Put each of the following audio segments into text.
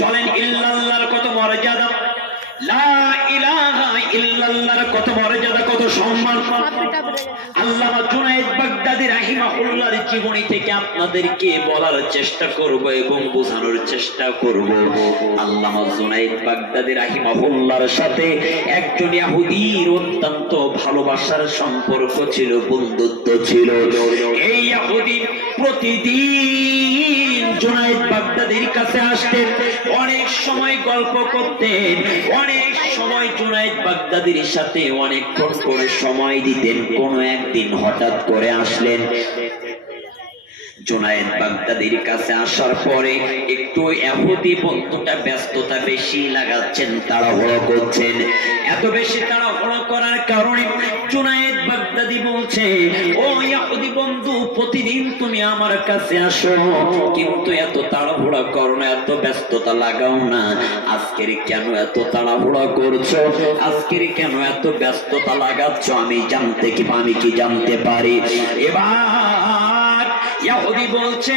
চলেন ইল্লাল্লাহর কত মর্যাদা, লা ইলাহা ইল্লাল্লাহর কত মর্যাদা, কত সম্মান। আল্লামা জুনায়েদ বাগদাদী রাহিমাহুল্লাহর জীবনী থেকে আপনাদেরকে বলার চেষ্টা করব এবং বোঝানোর চেষ্টা করব। আল্লামা জুনায়েদ বাগদাদী রাহিমাহুল্লাহর সাথে একজন ইহুদির অত্যন্ত ভালোবাসার সম্পর্ক ছিল, বন্ধুত্ব ছিল। এই ইহুদি প্রতিদিন জুনায়েদ বাগদাদীর কাছে আসতেন, অনেক সময় গল্প করতেন, অনেক সময় জুনায়েদ বাগদাদীর সাথে অনেকক্ষণ করে সময় দিতেন। কোনো একদিন হঠাৎ করে আসলেন। জুনায়েদ বাগদাদীর কাছে আসার পরে একটু ইহুদি বন্ধুটা ব্যস্ততা বেশি লাগাচ্ছেন, তাড়াহুড়ো করছেন। এত বেশি তাড়াহুড়ো করার কারণে জুনায়েদ বাগদাদী বলছে, ও ইহুদি বন্ধু, প্রতিদিন তুমি আমার কাছে আসো, কিন্তু এত তাড়াহুড়া করো না, এত ব্যস্ততা লাগাও না। আজকের কেন এত তাড়াহুড়া করছো? আজকের কেন এত ব্যস্ততা লাগাচ্ছ? আমি কি জানতে পারি? এবার ইহুদি বলছে,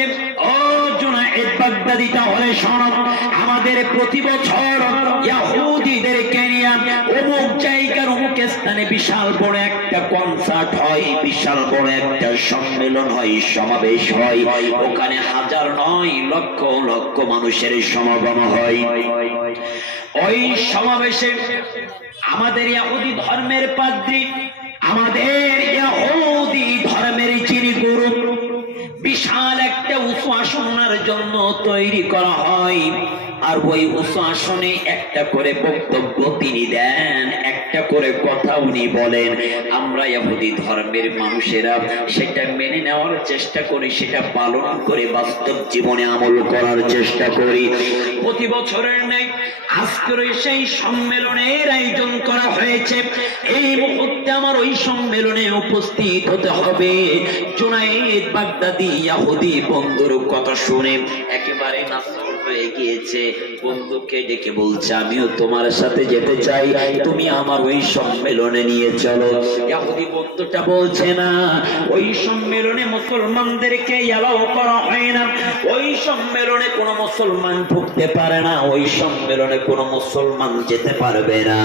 ও জুনায়েদ বাগদাদী, তাহলে শোনো, আমাদের প্রতি বছর ইহুদিদেরকে নিয়ে অমুক জায়গার অমুক স্থানে বিশাল বড় একটা কনসার্ট হয়, বিশাল বড় একটা সম্মেলন হয়, সমাবেশ হয়। ওখানে হাজার নয়, লক্ষ লক্ষ মানুষের সমাগম হয়। ওই সমাবেশে আমাদের ইহুদি ধর্মের পাদ্রী, আমাদের ইহুদি ধর্মের যিনি গুরু, বিশাল একটা উঁচু আসনের জন্য তৈরি করা হয়। আর ওই উঁচু আসনে একটা করে বক্তব্য তিনি দেন, একটা করে কথা উনি বলেন। আমরা ইহুদি ধর্মের মানুষেরা সেটা মেনে নেওয়ার চেষ্টা করি, সেটা পালন করে বাস্তব জীবনে আমল করার চেষ্টা করি। প্রতি বছরের ন্যায় আজকের সেই সম্মেলনের আয়োজন করা হয়েছে। এই মুহূর্তে আমার ওই সম্মেলনে উপস্থিত হতে হবে। জুনায়েদ বাগদাদী ইহুদি বন্ধুর কথা শুনে একেবারে নাসর হয়ে গিয়েছে। বন্ধুকে ডেকে বলছে, আমিও তোমার সাথে যেতে চাই, তুমি আমার ওই সম্মেলনে নিয়ে চলো। ইহুদি বন্ধুটা বলছে, না, ওই সম্মেলনে মুসলমানদেরকে এলাও করা হয় না, ওই সম্মেলনে কোনো মুসলমান ঢুকতে পারে না, ওই সম্মেলনে কোনো মুসলমান যেতে পারবে না।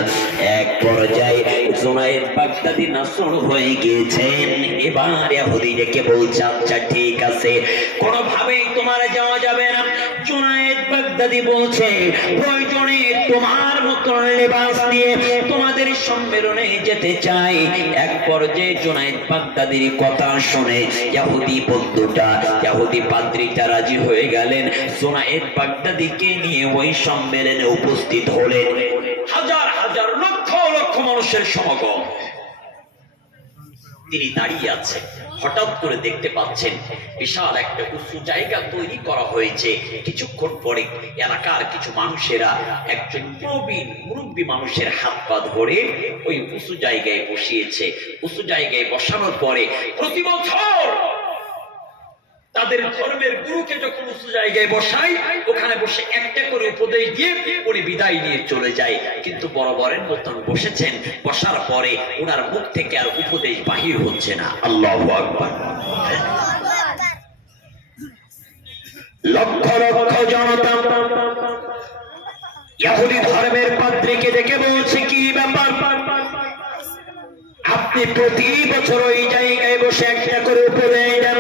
এক পর্যায়ে জুনায়েদ বাগদাদী নাসর হয়ে গিয়েছেন। এবার ইহুদি ডেকে বলছে, আচ্ছা ঠিক আছে, কোনোভাবেই তোমার যাওয়া যাবে না। জুনায়েদ বাগদাদী বলছে, প্রয়োজনে তোমার মতো লেবাস নিয়ে তোমাদের সম্মেলনে যেতে চাই। এক পর্যায়ে জুনায়েদ বাগদাদীর কথা শুনে ইহুদি বন্ধুটা, ইহুদি পাদ্রীটা রাজি হয়ে গেলেন। জুনায়েদ বাগদাদীকে নিয়ে ওই সম্মেলনে উপস্থিত হলেন। হাজার হাজার লক্ষ লক্ষ মানুষের সমাগম। তিনি দাঁড়িয়ে আছেন, হঠাৎ করে দেখতে পাচ্ছেন বিশাল একটা উঁচু জায়গা তৈরি করা হয়েছে। কিছুক্ষণ পরে এলাকার কিছু মানুষেরা একজন প্রবীণ মুরব্বী মানুষের হাত পা ধরে ওই উঁচু জায়গায় বসিয়েছে। উঁচু জায়গায় বসানোর পরে প্রতি বছর তাদের ধর্মের গুরুকে যখন উঁচু জায়গায় বসায়, ওখানে বসে একটা করে উপদেশ দিয়ে উনি বিদায় নিয়ে চলে যায়। কিন্তু বরাবরের মতন বসেছেন, বসার পরে ওনার মুখ থেকে আর উপদেশ বাহির হচ্ছে না। আল্লাহু আকবার। লক্ষ লক্ষ জনতা ইহুদি ধর্মের পাদ্রীকে দেখে বলছে, কি ব্যাপার, আপনি প্রতি বছর ওই জায়গায় বসে একটা করে উপদেশ দেন,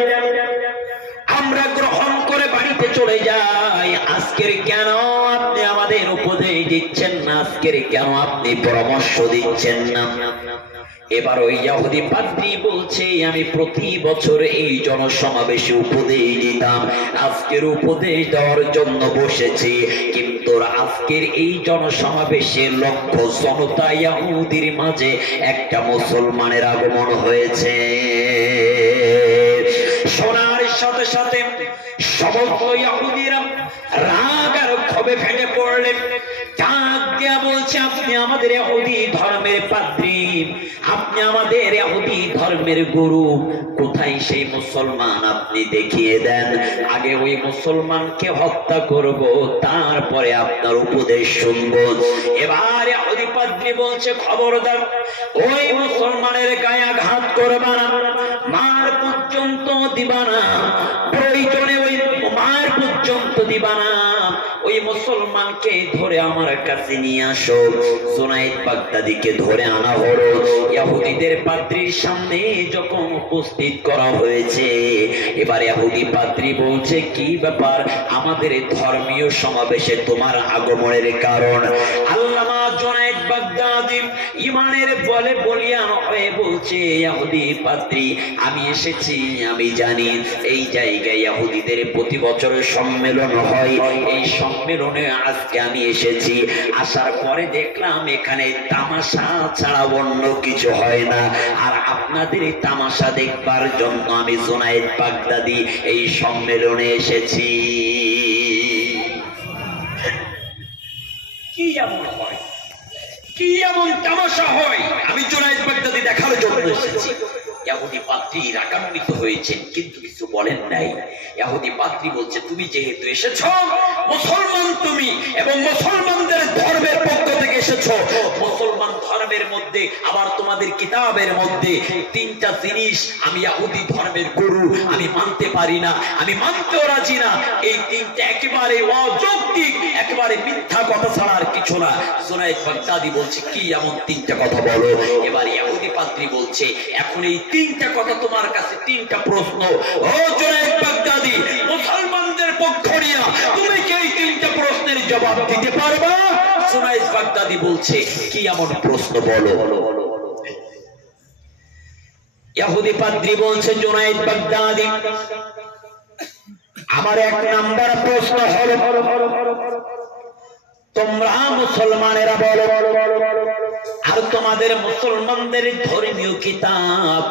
আমরা গ্রহণ করে বাড়িতে চলে যাই, আজকের কেন আপনি আমাদের উপদেশ দিচ্ছেন না? আজকের কেন আপনি পরামর্শ দিচ্ছেন না? এবার ওই ইহুদি পাদ্রী বলছে, আমি প্রতি বছর এই জনসমাবেশে উপদেশ দিতাম, আজকের উপদেশ দেওয়ার জন্য বসেছি, কিন্তু আজকের এই জনসমাবেশে লক্ষ জনতা ইহুদির মাঝে একটা মুসলমানের আগমন হয়েছে। শোনার সাথে সাথে সমস্ত ইহুদিরা রাগ আর ক্ষোভে ফেটে পড়লেন। ডাক দিয়া বলছে, আপনি আমাদের ইহুদি ধর্মের পাদ্রী, আপনি আমাদের ইহুদি ধর্মের গুরু, কোথায় সেই মুসলমান আপনি দেখিয়ে দেন। আগে ওই মুসলমানকে হত্যা করব, তারপরে আপনার উপদেশ শুনব। এবার ইহুদি পাদ্রী বলছে, খবরদার, ওই মুসলমানের গায়ে আঘাত করবা না, মার পর্যন্ত দিবা না, প্রয়োজনে ওই মার পর্যন্ত দিবা না, ওই মুসলমানকে ধরে আমার কাছে নিয়ে আসো। জুনায়েদ বাগদাদীকে ধরে আনা হলো। ইহুদিদের পাদ্রীর সামনে যখন উপস্থিত করা হয়েছে, এবার ইহুদি পাদ্রী বলছে, কি ব্যাপার, আমাদের ধর্মীয় সমাবেশে তোমার আগমনের কারণ? আল্লামা জুনায়েদ বাগদাদী ইমানের বলে বলিয়ান হয়ে বলছে, ইহুদি পাদ্রী, আমি এসেছি, আমি জানি এই জায়গায় ইহুদিদের প্রতি বছরের সম্মেলন হয়, এই সম্মেলনে আজকে আমি এসেছি। আসার পরে দেখলাম এখানে তামাশা ছাড়া অন্য কিছু হয় না, আর আপনাদের এই তামাশা দেখবার জন্য আমি জুনায়েদ বাগদাদী এই সম্মেলনে এসেছি। কি এমন হয়, কি এমন তামাশা হয়, আমি জুনায়েদ বাগদাদী দেখার জন্য এসেছি। ইহুদি পাদ্রী রাগান্বিত হয়েছেন, কিন্তু কিছু বলেন নাই। ইহুদি পাদ্রী বলছে, তুমি যেহেতু এসেছো, মুসলমান তুমি, এবং মুসলমানদের ধর্মের পক্ষ থেকে এসেছো, মুসলমান ধর্মের মধ্যে আবার তোমাদের কিতাবের মধ্যে তিনটা জিনিস আমি ইহুদি ধর্মের গুরু আমি মানতে পারি না, আমি মানতেও রাজি না। এই তিনটা একেবারে অযৌক্তিক, একেবারে মিথ্যা কথা ছাড়া আর কিছু না। জুনায়েদ বাগদাদী বলছে, কি এমন তিনটা কথা বলো। এবার ইহুদি পাদ্রী বলছে, এখন এই তিনটা কথা তোমার কাছে তিনটা প্রশ্ন। ও জুনায়েদ বাগদাদী, মুসলমানদের পক্ষ নিয়ে তুমি কি এই তিনটা প্রশ্নের জবাব দিতে পারবা? জুনায়েদ বাগদাদী বলছে, কি এমন প্রশ্ন বলো। ইহুদি পাদ্রী বলছে, জুনায়েদ বাগদাদী, আমার এক নাম্বার প্রশ্ন হলো, তোমরা মুসলমানেরা বলো, আর তোমাদের মুসলমানদের ধর্মীয় কিতাব,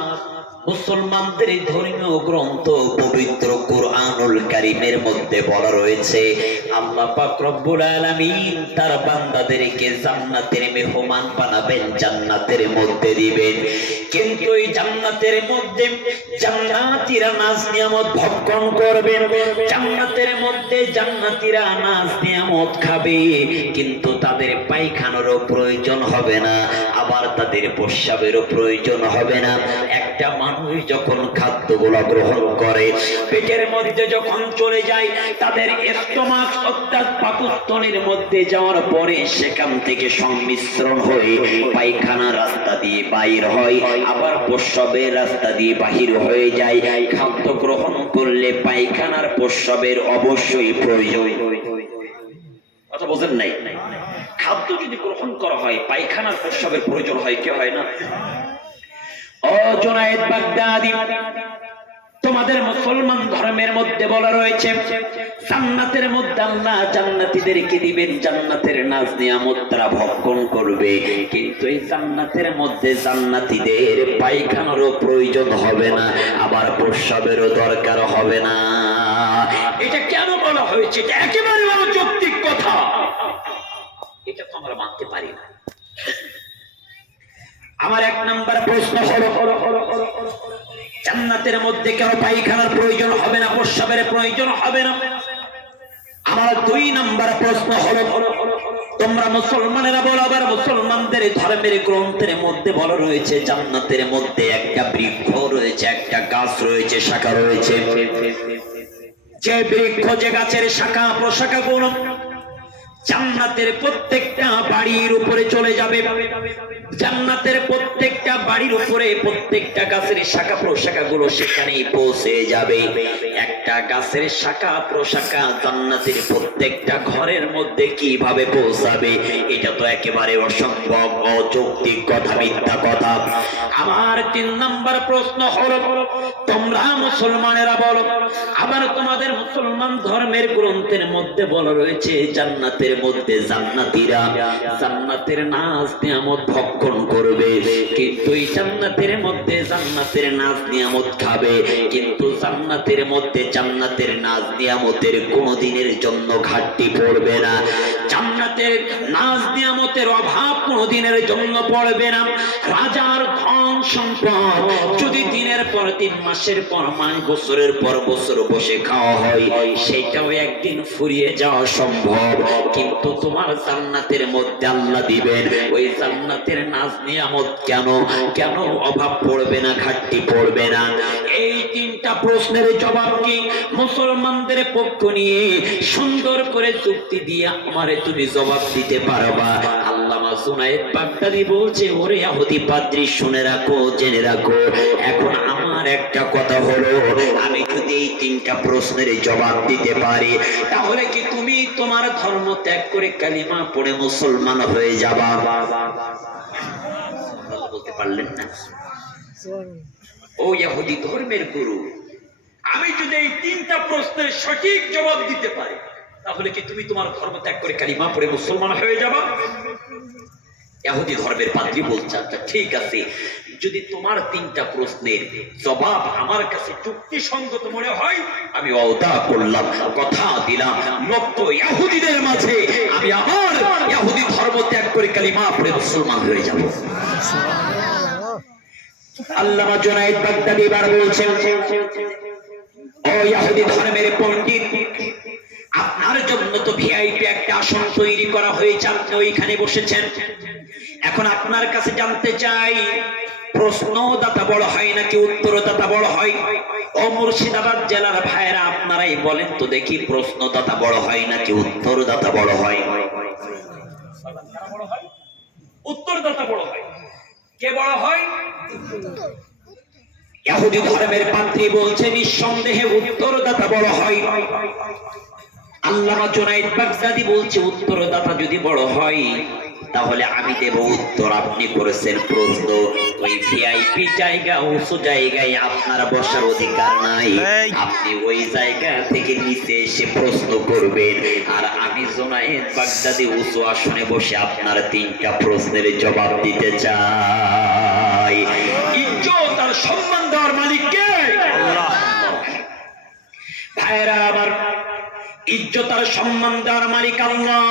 মুসলমানদের ধর্মীয় গ্রন্থ পবিত্র কুরআনুল কারীমের মধ্যে বলা রয়েছে, আল্লাহ পাক রব্বুল আলামিন তার বান্দাদেরকে জান্নাতের মেহমান বানাবেন, জান্নাতের মধ্যে দিবেন। কিন্তু এই জান্নাতের মধ্যে জান্নাতীরা নাজ নিয়ামত ভক্ষণ করবেন, জান্নাতের মধ্যে জান্নাতীরা নাজ নিয়ামত খাবে, কিন্তু তাদের পায়খানারও প্রয়োজন হবে না, আবার তাদের প্রস্রাবেরও প্রয়োজন হবে না। একটা মানুষ যখন খাদ্যগুলো গ্রহণ করে, পেটের মধ্যে যখন চলে যায়, তাদের স্টোমাক অর্থাৎ পাকস্থলীর মধ্যে যাওয়ার পরে সেখান থেকে সংমিশ্রণ হয়ে পায়খানা রাস্তা দিয়ে বাইর হয়, আবার প্রস্রাবের রাস্তা দিয়ে বাহির হয়ে যায়। খাদ্য গ্রহণ করলে পায়খানার প্রস্রাবের অবশ্যই প্রয়োজন। কথা বোঝেন নাই? খাদ্য যদি গ্রহণ করা হয়, পায়খানার প্রস্রাবের প্রয়োজন হয়, কি হয় না? ও জুনায়েদ বাগদাদী, তোমাদের মুসলমান ধর্মের মধ্যে বলা রয়েছে, জান্নাতের মধ্যে আল্লাহ জান্নাতীদেরকে দিবেন, জান্নাতের নাজ নিয়ামত তারা ভক্ষণ করবে, কিন্তু এই জান্নাতের মধ্যে জান্নাতীদের পায়খানারও প্রয়োজন হবে না, আবার প্রস্রাবেরও দরকার হবে না। এটা কেন বলা হয়েছে? এটা একেবারে অযৌক্তিক কথা, এটা তো আমরা মানতে পারি না। আমার এক নাম্বার প্রশ্ন হলো, জান্নাতের মধ্যে কেন পায়খানার প্রয়োজন হবে না, প্রস্রাবের প্রয়োজন হবে না? আমার দুই নাম্বার প্রশ্ন হলো, তোমরা মুসলমানেরা বলো, আবার মুসলমানদের ধর্মের গ্রন্থের মধ্যে বলা রয়েছে জান্নাতের মধ্যে একটা বৃক্ষ রয়েছে, একটা গাছ রয়েছে, শাখা রয়েছে, যে বৃক্ষ, যে গাছের শাখা প্রশাখা গুলো জান্নাতের প্রত্যেকটা বাড়ির উপরে চলে যাবে, জান্নাতের প্রত্যেকটা বাড়ির উপরে প্রত্যেকটা গাছের শাখা প্রশাখা গুলো সেখানেই পৌঁছে যাবে। একটা গাছের শাখা প্রশাখা জান্নাতের প্রত্যেকটা ঘরের মধ্যে কিভাবে পৌঁছাবে? এটা তো একেবারে অসম্ভব, অযৌক্তিক কথা, মিথ্যা কথা। আমার তিন নাম্বার প্রশ্ন হলো, তোমরা মুসলমানেরা বলো, আবার তোমাদের মুসলমান ধর্মের গ্রন্থের মধ্যে বলা রয়েছে জান্নাতের মধ্যে জান্নাতীরা জান্নাতের নাজ নিয়ামত ভক্ষণ করবে, কিন্তু এই জান্নাতের মধ্যে জান্নাতের নাজ নিয়ামত খাবে, কিন্তু জান্নাতের মধ্যে জান্নাতের নাজ নিয়ামতের কোনদিনের জন্য ঘাটতি পড়বে না। জান্নাতে জান্নাতের নাজ নিয়ামতের অভাব কোনোদিনের জন্য পড়বে না। রাজার ধন সম্পদ যদি দিনের পর দিন, মাসের পর মাস, বছরের পর বছর বসে খাওয়া হয়, সেটাও একদিন ফুরিয়ে যাওয়া সম্ভব। কিন্তু তোমার জান্নাতের মধ্যে আল্লাহ দিবেন ওই জান্নাতের নাজ নিয়ামত কেন কেন অভাব পড়বে না, ঘাটতি পড়বে না? এই তিনটা প্রশ্নের জবাব কি মুসলমানদের পক্ষ নিয়ে সুন্দর করে যুক্তি দিয়ে আমারে তুমি জবাব দিতে পারবা? আল্লামা জুনায়েদ বাগদাদী বলছে, ওরে ইহুদি পাদ্রী, শুনে রাখো, জেনে রাখো, এখন আমার একটা কথা হলো, আমি যদি এই তিনটা প্রশ্নের জবাব দিতে পারি, তাহলে কি তুমি তোমার ধর্ম ত্যাগ করে কালিমা পড়ে মুসলমান হয়ে যাবা? বলতে পারলেন না? ও ইহুদি ধর্মের গুরু, আমি যদি এই তিনটা প্রশ্নের সঠিক জবাব দিতে পারি, তাহলে কি তুমি তোমার ধর্ম ত্যাগ করে কালিমা পড়ে মুসলমান হয়ে যাবা? ইহুদি ধর্মের পাদ্রী বলছে, আচ্ছা ঠিক আছে, যদি তোমার তিনটা প্রশ্নের জবাব আমার কাছে যুক্তিসঙ্গত মনে হয়, আমি ওয়াদা করলাম, কথা দিলাম, লক্ষ ইহুদিদের মাঝে আমি আমার ইহুদি ধর্ম ত্যাগ করে কালিমা পড়ে মুসলমান হয়ে যাব। আল্লামা জুনায়েদ বাগদাদী এবার বলছেন, ও ইহুদি ধর্মের পণ্ডিত, আপনার জন্য তো ভিআইপি একটা আসন তৈরি করা হয়েছে, আপনি ওইখানে বসেছেন। এখন আপনার কাছে জানতে চাই, প্রশ্নদাতা বড় হয় নাকি উত্তরদাতা বড় হয়? ও মুর্শিদাবাদ জেলার ভাইরা, আপনারাই বলেন তো দেখি, প্রশ্নদাতা বড় হয় নাকি উত্তরদাতা বড় হয়? উত্তরদাতা বড় হয়। কে বড় হয়? ইহুদি ধর্মের পাদ্রী বলছে, নিঃসন্দেহে উত্তরদাতা বড় হয়। আল্লামা জুনায়েদ বাগদাদী বলছে, উত্তরদাতা যদি বড় হয়, তাহলে আমি দেব উত্তর। আপনি করেছেন প্রশ্ন, ওই ভিআইপি জায়গা, উঁচু জায়গায় আপনার বসার অধিকার নাই, আপনি ওই জায়গা থেকে নিচে এসে প্রশ্ন করবেন, আর আমি জুনায়েদ বাগদাদী উঁচু আসনে বসে আপনার তিনটা প্রশ্নের জবাব দিতে চাই। ইজ্জত আর সম্মান দেওয়ার মালিক কে? আল্লাহ। ভাইরা আমার, ইজ্জত আর সম্মান দেওয়ার মালিক আল্লাহ।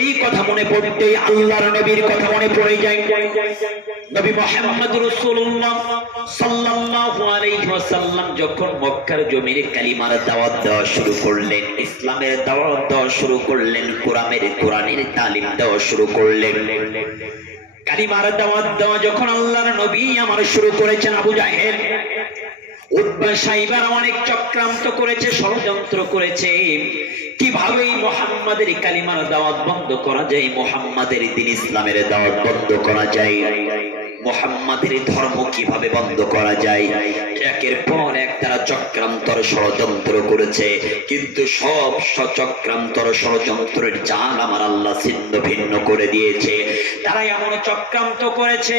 এই কথা মনে পড়তেই আল্লাহর নবীর কথা মনে পড়ে যায়। নবী মুহাম্মদ রাসূলুল্লাহ সাল্লাল্লাহু আলাইহি ওয়াসাল্লাম যখন মক্কার জমিনে কালিমার দাওয়াত দেওয়া শুরু করলেন, ইসলামের দাওয়াত দেওয়া শুরু করলেন, কোরআনের তালিম দেওয়া শুরু করলেন, কালিমার দাওয়াত দেওয়া যখন আল্লাহর নবী আমার শুরু করেছেন, আবু জাহেল, উতবা, সাইবারা অনেক চক্রান্ত করেছে, ষড়যন্ত্র করেছে, কিভাবে মুহাম্মাদের কালিমার দাওয়াত বন্ধ করা যায়, মুহাম্মাদের দ্বীন ইসলামের দাওয়াত বন্ধ করা যায়, মুহাম্মাদের ধর্ম কিভাবে বন্ধ করা যায়। একের পর এক তারা চক্রান্তর ষড়যন্ত্র করেছে, কিন্তু সব চক্রান্তর ষড়যন্ত্রের জাল আমার আল্লাহ ছিন্ন ভিন্ন করে দিয়েছে। তারা এমন চক্রান্ত করেছে,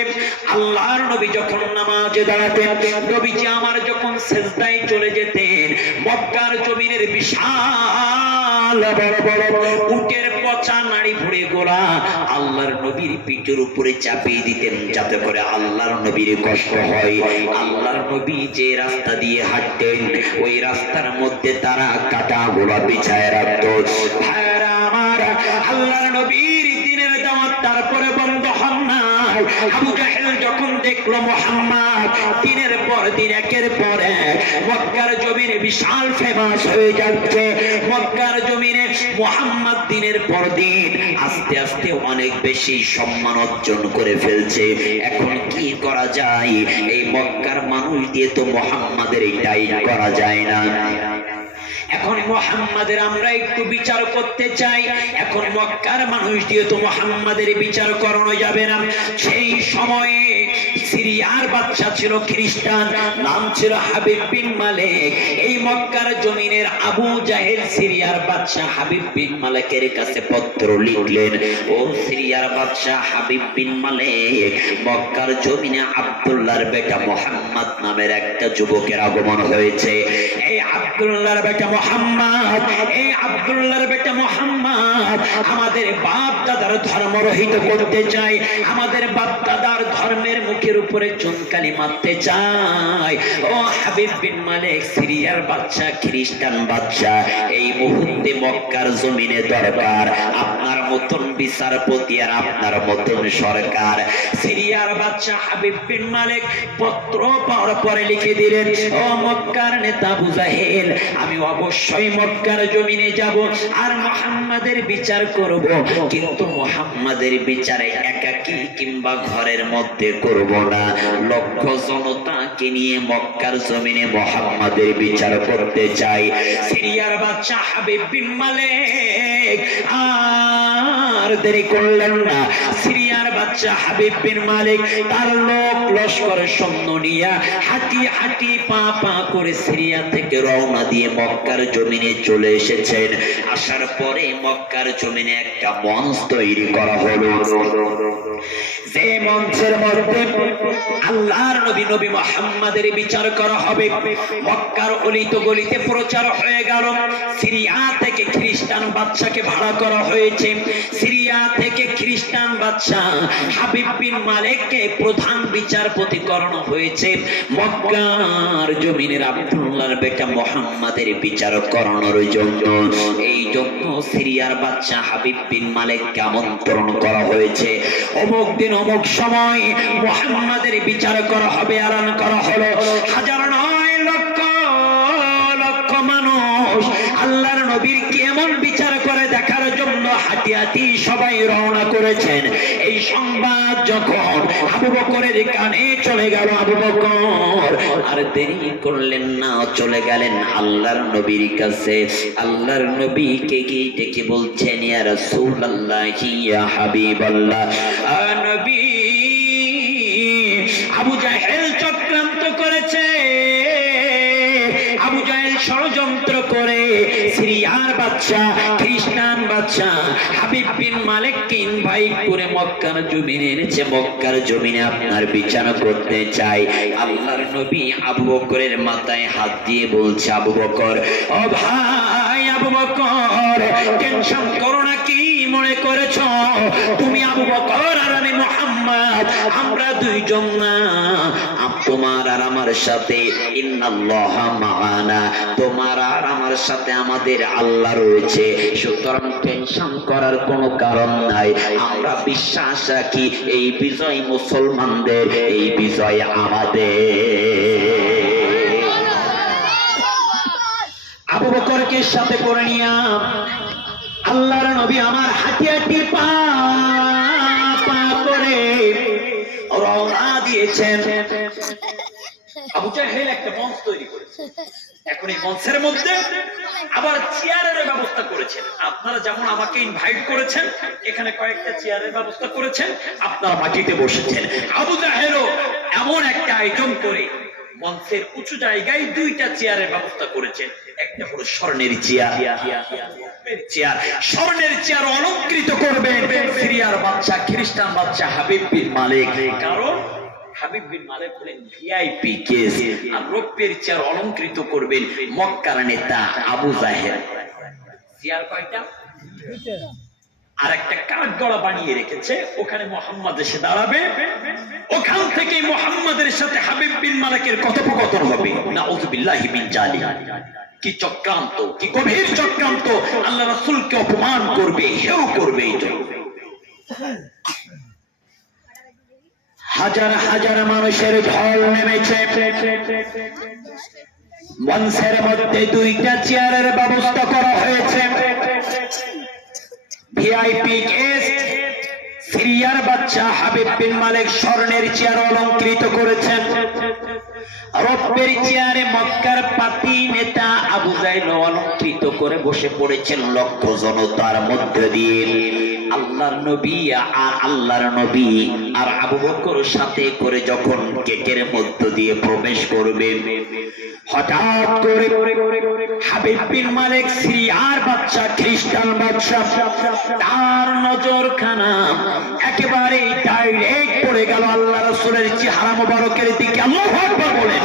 আল্লাহর নবী যখন নামাজে দাঁড়াতেন, নবীজি আমার যখন সিজদায় চলে যেতেন, মক্কার জমিনের বিশাল বড় বড় উটের পচা নাড়ি ভুঁড়ি গোলা আল্লাহর নবীর পিঠের উপরে চাপিয়ে দিতেন, যাতে করে আল্লাহর নবীর কষ্ট হয়। আল্লাহর নবী যে রাস্তা দিয়ে হাঁটতেন, ওই রাস্তার মধ্যে তারা কাটা গোলা বিছায় রাখত। ভাইরা আমার, আল্লাহর নবীর দ্বীনের দাওয়াত তারপরে বন্ধ হন না। আবু জাহেল যখন দেখলো মুহাম্মদ দিনের পর দিন একের পর এক মক্কার জমিনে বিশাল ফেমাস হয়ে যাচ্ছে, মক্কার জমিনে মুহাম্মদ দিনের পর দিন আস্তে আস্তে অনেক বেশি সম্মান অর্জন করে ফেলছে, এখন কি করা যায়? এই মক্কার মানুষ দিয়ে তো মুহাম্মাদের টাইট করা যায় না। এখন মুহাম্মাদের আমরা একটু বিচার করতে চাই, এখন মক্কার মানুষ দিয়ে তো মুহাম্মাদের বিচার করানো যাবে না। সেই সময়ে সিরিয়ার বাদশা ছিল খ্রিস্টান, নাম ছিল হাবিব বিন মালিক। এই মক্কার জমিনের আবু জাহেল সিরিয়ার বাদশা হাবিব বিন মালিকের কাছে পত্র লিখলেন, ও সিরিয়ার বাদশা হাবিব বিন মালিক, মক্কার জমিনে আব্দুল্লাহর বেটা মুহাম্মদ নামের একটা যুবকের আগমন হয়েছে। এই আব্দুল্লাহর বেটা মুহাম্মদ, এই আব্দুল্লাহর বেটা মুহাম্মদ আমাদের বাপ দাদার ধর্ম রহিত করতে চায়, আমাদের বাপ দাদার ধর্মের মুখের উপরে চুনকালি মারতে চায়। ও হাবিব বিন মালিক, সিরিয়ার বাচ্চা, খ্রিস্টান বাচ্চা, এই মুহূর্তে মক্কার জমিনে দরকার আপনার মতন বিচারপতি আর আপনার মতন সরকার। সিরিয়ার বাচ্চা হাবিব বিন মালিক পত্র পাওয়ার পরে লিখে দিলেন, ও মক্কার নেতা আবু জাহেল, আমি অবশ্যই মক্কার জমিনে যাব আর মুহাম্মাদের বিচার করব, কিন্তু মুহাম্মাদের বিচারে একাকী কিংবা ঘরের মধ্যে করব না, লক্ষ জনতাকে নিয়ে মক্কার জমিনে মুহাম্মাদের বিচার করতে চাই। সিরিয়ার বাচ্চা হাবিব বিন মালিক আর দেরি করলেন না। সিরিয়ার বাচ্চা হাবিব বিন মালিক তার লোক লস্কর সৈন্য নিয়ে হাঁটি হাঁটি পা পা করে সিরিয়া থেকে রওনা দিয়ে মক্কার জমিনে চলে এসেছেন। আসার পরে মক্কার জমিনে একটা মঞ্চ তৈরি করা হলো, যে মঞ্চের মধ্যে আল্লাহর নবী নবী মুহাম্মাদের বিচার করা হবে। মক্কার অলিত গলিতে প্রচার হয়ে গেল। সিরিয়া থেকে খ্রিস্টান বাদশাকে ভাড়া করা হয়েছে, সিরিয়া থেকে খ্রিস্টান বাদশা হাবিব বিন মালিককে প্রধান বিচারপতি করানো হয়েছে মক্কার জমিনের আব্দুল্লাহর বেটা মুহাম্মাদের বিচার করানোর জন্য। এই জন্য সিরিয়ার বাদশা হাবিব বিন মালিককে আমন্ত্রণ করা হয়েছে। অমুক দিন অমুক সময় মুহাম্মাদের বিচার করা হবে এলান করা হলো। হাজার নয় লক্ষ লক্ষ মানুষ আল্লাহর নবীর কেমন বিচার করে দেখার জন্য হাঁটি হাঁটি সবাই রওনা করেছেন। এই সংবাদ যখন আবু বকরের কানে চলে গেল, আবু বকর আর দেরি করলেন না, চলে গেলেন আল্লাহর নবীর কাছে। আল্লাহর নবীকে গিয়ে ডেকে বলছেন, ইয়া রাসূলুল্লাহ, ইয়া হাবিবাল্লাহ, নবী, আবু জাহেল চক্রান্ত করেছে, আবু জাহেল ষড়যন্ত্র করে সিরিয়ার বাদশা খ্রিস্টান বাদশা হাবিব বিন মালিককে ইনভাইট করে মক্কার জমিনে এনেছে, মক্কার জমিনে আপনার বিচার করতে চাই। আল্লাহর নবী আবু বকরের মাথায় হাত দিয়ে বলছে, আবু বকর, ও ভাই আবু বকর, টেনশন করো না, কি মনে করেছ তুমি আবু বকর আর আমি মুহাম্মদ, আমরা দুইজন না, তোমার আর আমার সাথে ইন্নাল্লাহা মাআনা, তোমার আর আমার সাথে আমাদের আল্লাহ রয়েছে, সুতরাং টেনশন করার কোনো কারণ নাই। আমরা বিশ্বাস রাখি এই বিজয় মুসলমানদের, এই বিজয় আমাদের। আবু বকরকে সাথে করে নিয়ে আল্লাহর নবী আমার হাঁটি হাঁটি পা পা করে রওনা দিয়েছেন। আবু জাহেল একটা মঞ্চ তৈরি করেছে, এখন এই মঞ্চের মধ্যে আবার চেয়ারের ব্যবস্থা করেছেন। আপনারা যেমন আমাকে ইনভাইট করেছেন, এখানে কয়েকটা চেয়ারের ব্যবস্থা করেছেন, আপনারা মাটিতে বসেছেন। আবু জাহেলও এমন একটা আয়োজন করে মঞ্চের উঁচু জায়গায় দুইটা চেয়ারের ব্যবস্থা করেছেন। একটা হলো স্বর্ণের চেয়ার, স্বর্ণের চেয়ার অলংকৃত করবেন সিরিয়ার বাদশা খ্রিস্টান বাদশা হাবিব বিন মালিক, কারণ হাবিব বিন মালিক হলেন ভিআইপি গেস্ট। আর রৌপ্যের চেয়ার অলংকৃত করবেন মক্কার নেতা আবু জাহেল। চেয়ার কয়টা? আর একটা কাঠগড়া বানিয়ে রেখেছে, ওখানে মুহাম্মদ এসে দাঁড়াবে, ওখান থেকে মুহাম্মাদের সাথে হাবিব বিন মালিকের কথোপকথন হবে। নাউযুবিল্লাহি মিন জালিক। কি চক্রান্ত, কি গভীর চক্রান্ত! আল্লাহ রাসূলকে অপমান করবে, হেয় করবে। এই জন্য হাজার হাজার মানুষের ঢল নেমেছে। মঞ্চের মধ্যে দুইটা চেয়ারের ব্যবস্থা করা হয়েছে। ভিআইপি গেস্ট সিরিয়ার বাদশা হাবিব বিন মালিক স্বর্ণের চেয়ার অলংকৃত করেছেন। রৌপ্যের চেয়ারে মক্কার পাতি নেতা আবু জাহেল অলংকৃত করে বসে পড়েছেন লক্ষ জনতার মধ্যে দিয়ে। আল্লাহর নবী আর আবু বকর সাথে করে যখন গেটের মধ্য দিয়ে প্রবেশ করবে, হঠাৎ করে হাবিব বিন মালিক সিরিয়ার বাদশা খ্রিস্টান বাদশা, তার নজরখানা একেবারে ডাইরেক্ট পড়ে গেল আল্লাহ রাসূলের চেহারা মোবারকের দিকে। আল্লাহু আকবার বলেন।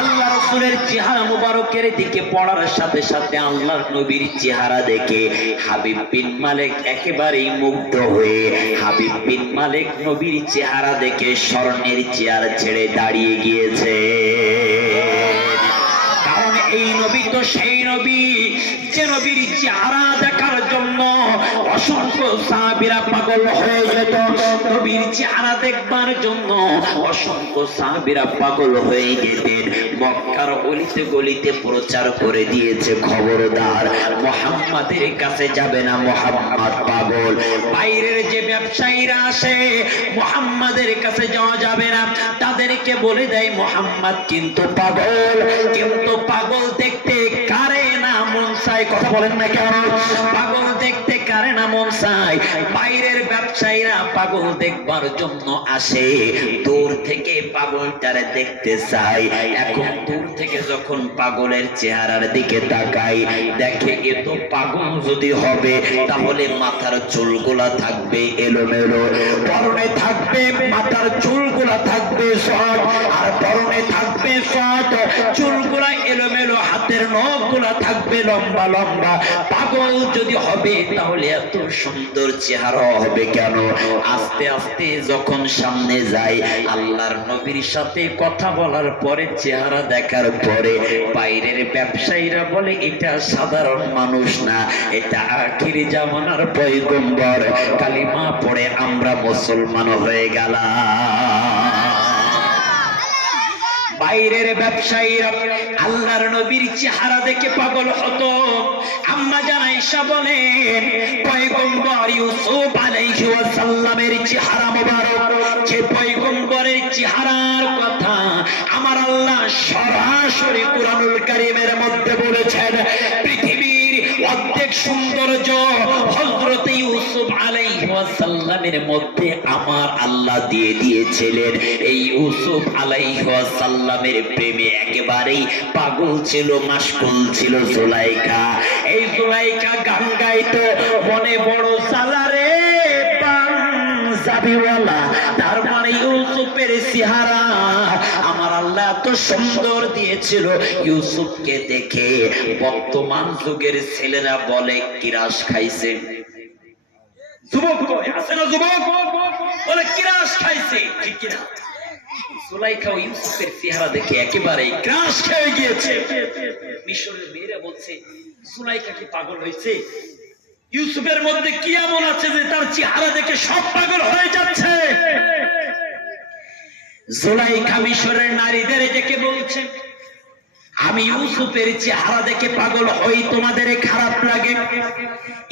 আল্লাহ রাসূলের চেহারা মুবারকের দিকে পড়ার সাথে সাথে আল্লাহর নবীর চেহারা দেখে হাবিব বিন মালিক একেবারেই মুগ্ধ হয়ে হাবিব বিন মালিক নবীর চেহারা দেখে স্বর্ণের চেয়ার ছেড়ে দাঁড়িয়ে গিয়েছে। কারণ এই নবী তো সেই নবী যে নবীর চেহারা দেখার জন্য অসংখ্য সাহাবীরা পাগল হয়ে যেত। নবীর চেহারা দেখবার জন্য অসংখ্য সাহাবীরা পাগল হয়ে যেতেন। মক্কার অলিতে গলিতে প্রচার করে দিয়েছে, খবরদার মুহাম্মাদের কাছে যাবে না, মুহাম্মদ পাগল। বাইরের যে ব্যবসায়ীরা আসে মুহাম্মাদের কাছে যাওয়া যাবে না, তাদেরকে বলে দেয় মুহাম্মদ কিন্তু পাগল। কিন্তু পাগল দেখতে কারে না মন চায়, কথা বলেন না কেন? পাগল দেখতে কারে না মন চায়? বাইরের ব্যবসায়ীরা পাগল দেখবার জন্য আসে, দূর থেকে পাগলটারে দেখতে চায়। এখন দূর থেকে যখন পাগলের চেহারার দিকে তাকায়, দেখে এ তো পাগল যদি হবে তাহলে মাথার চুলগুলা থাকবে এলোমেলো, পরনে থাকবে মাথার চুলগুলা থাকবে শর্ট, আর পরনে থাকবে শর্ট, চুলগুলা এলোমেলো, হাতের নখগুলা থাকবে লম্বা লম্বা। পাগল যদি হবে তাহলে এত সুন্দর চেহারা হবে কেন? আস্তে আস্তে যখন সামনে যায়, আল্লাহর নবীর সাথে কথা বলার পরে, চেহারা দেখার পরে বাইরের ব্যবসায়ীরা বলে এটা সাধারণ মানুষ না, এটা আখির জামানার পয়গম্বর। কালিমা পড়ে আমরা মুসলমান হয়ে গেলাম। বাইরের ব্যবসায়ীরা আল্লাহর নবীর চেহারা দেখে পাগল হতো। আম্মা জান আয়েশা বলেন, পয়গম্বর ইউসুফ আলাইহিস সালামের চেহারা মোবারক, যে পয়গম্বরের চেহারার কথা আমার আল্লাহ সরাসরি কুরআনুল কারীমের মধ্যে বলেছেন। পৃথিবীর অর্ধেক সৌন্দর্য হযরত ইউসুফ আলাইহিস সালামের মধ্যে আমার আল্লাহ দিয়ে দিয়েছিলেন। এই ইউসুফ আলাইহিস সালামের প্রেমে একেবারেই পাগল ছিল, মাশগুল ছিল জুলাইখা। এই জুলাইখা গান গাইতো, মনে বড় সালারে পাঞ্জাবিওয়ালা, তার মানে ইউসুফের চেহারা আমার আল্লাহ এত সুন্দর দিয়েছিল। ইউসুফকে দেখে বর্তমান যুগের ছেলেরা বলে কিরাস খাইছে। যুবক আছে না, যুবক বলে কিরাস খাইছে, ঠিক কিনা? জুলাইখা ও ইউসুফের চেহারা দেখে একেবারে ক্রাশ খেয়ে গিয়েছে। মিশরের মেয়েরা বলছে জুলাইখা কি পাগল হয়েছে? ইউসুফের মধ্যে কি এমন আছে যে তার চেহারা দেখে সব পাগল হয়ে যাচ্ছে? জুলাইখা মিশরের নারীদের ডেকে বলছে, আমি ইউসুফের চেহারা দেখে পাগল হই, তোমাদের খারাপ লাগে?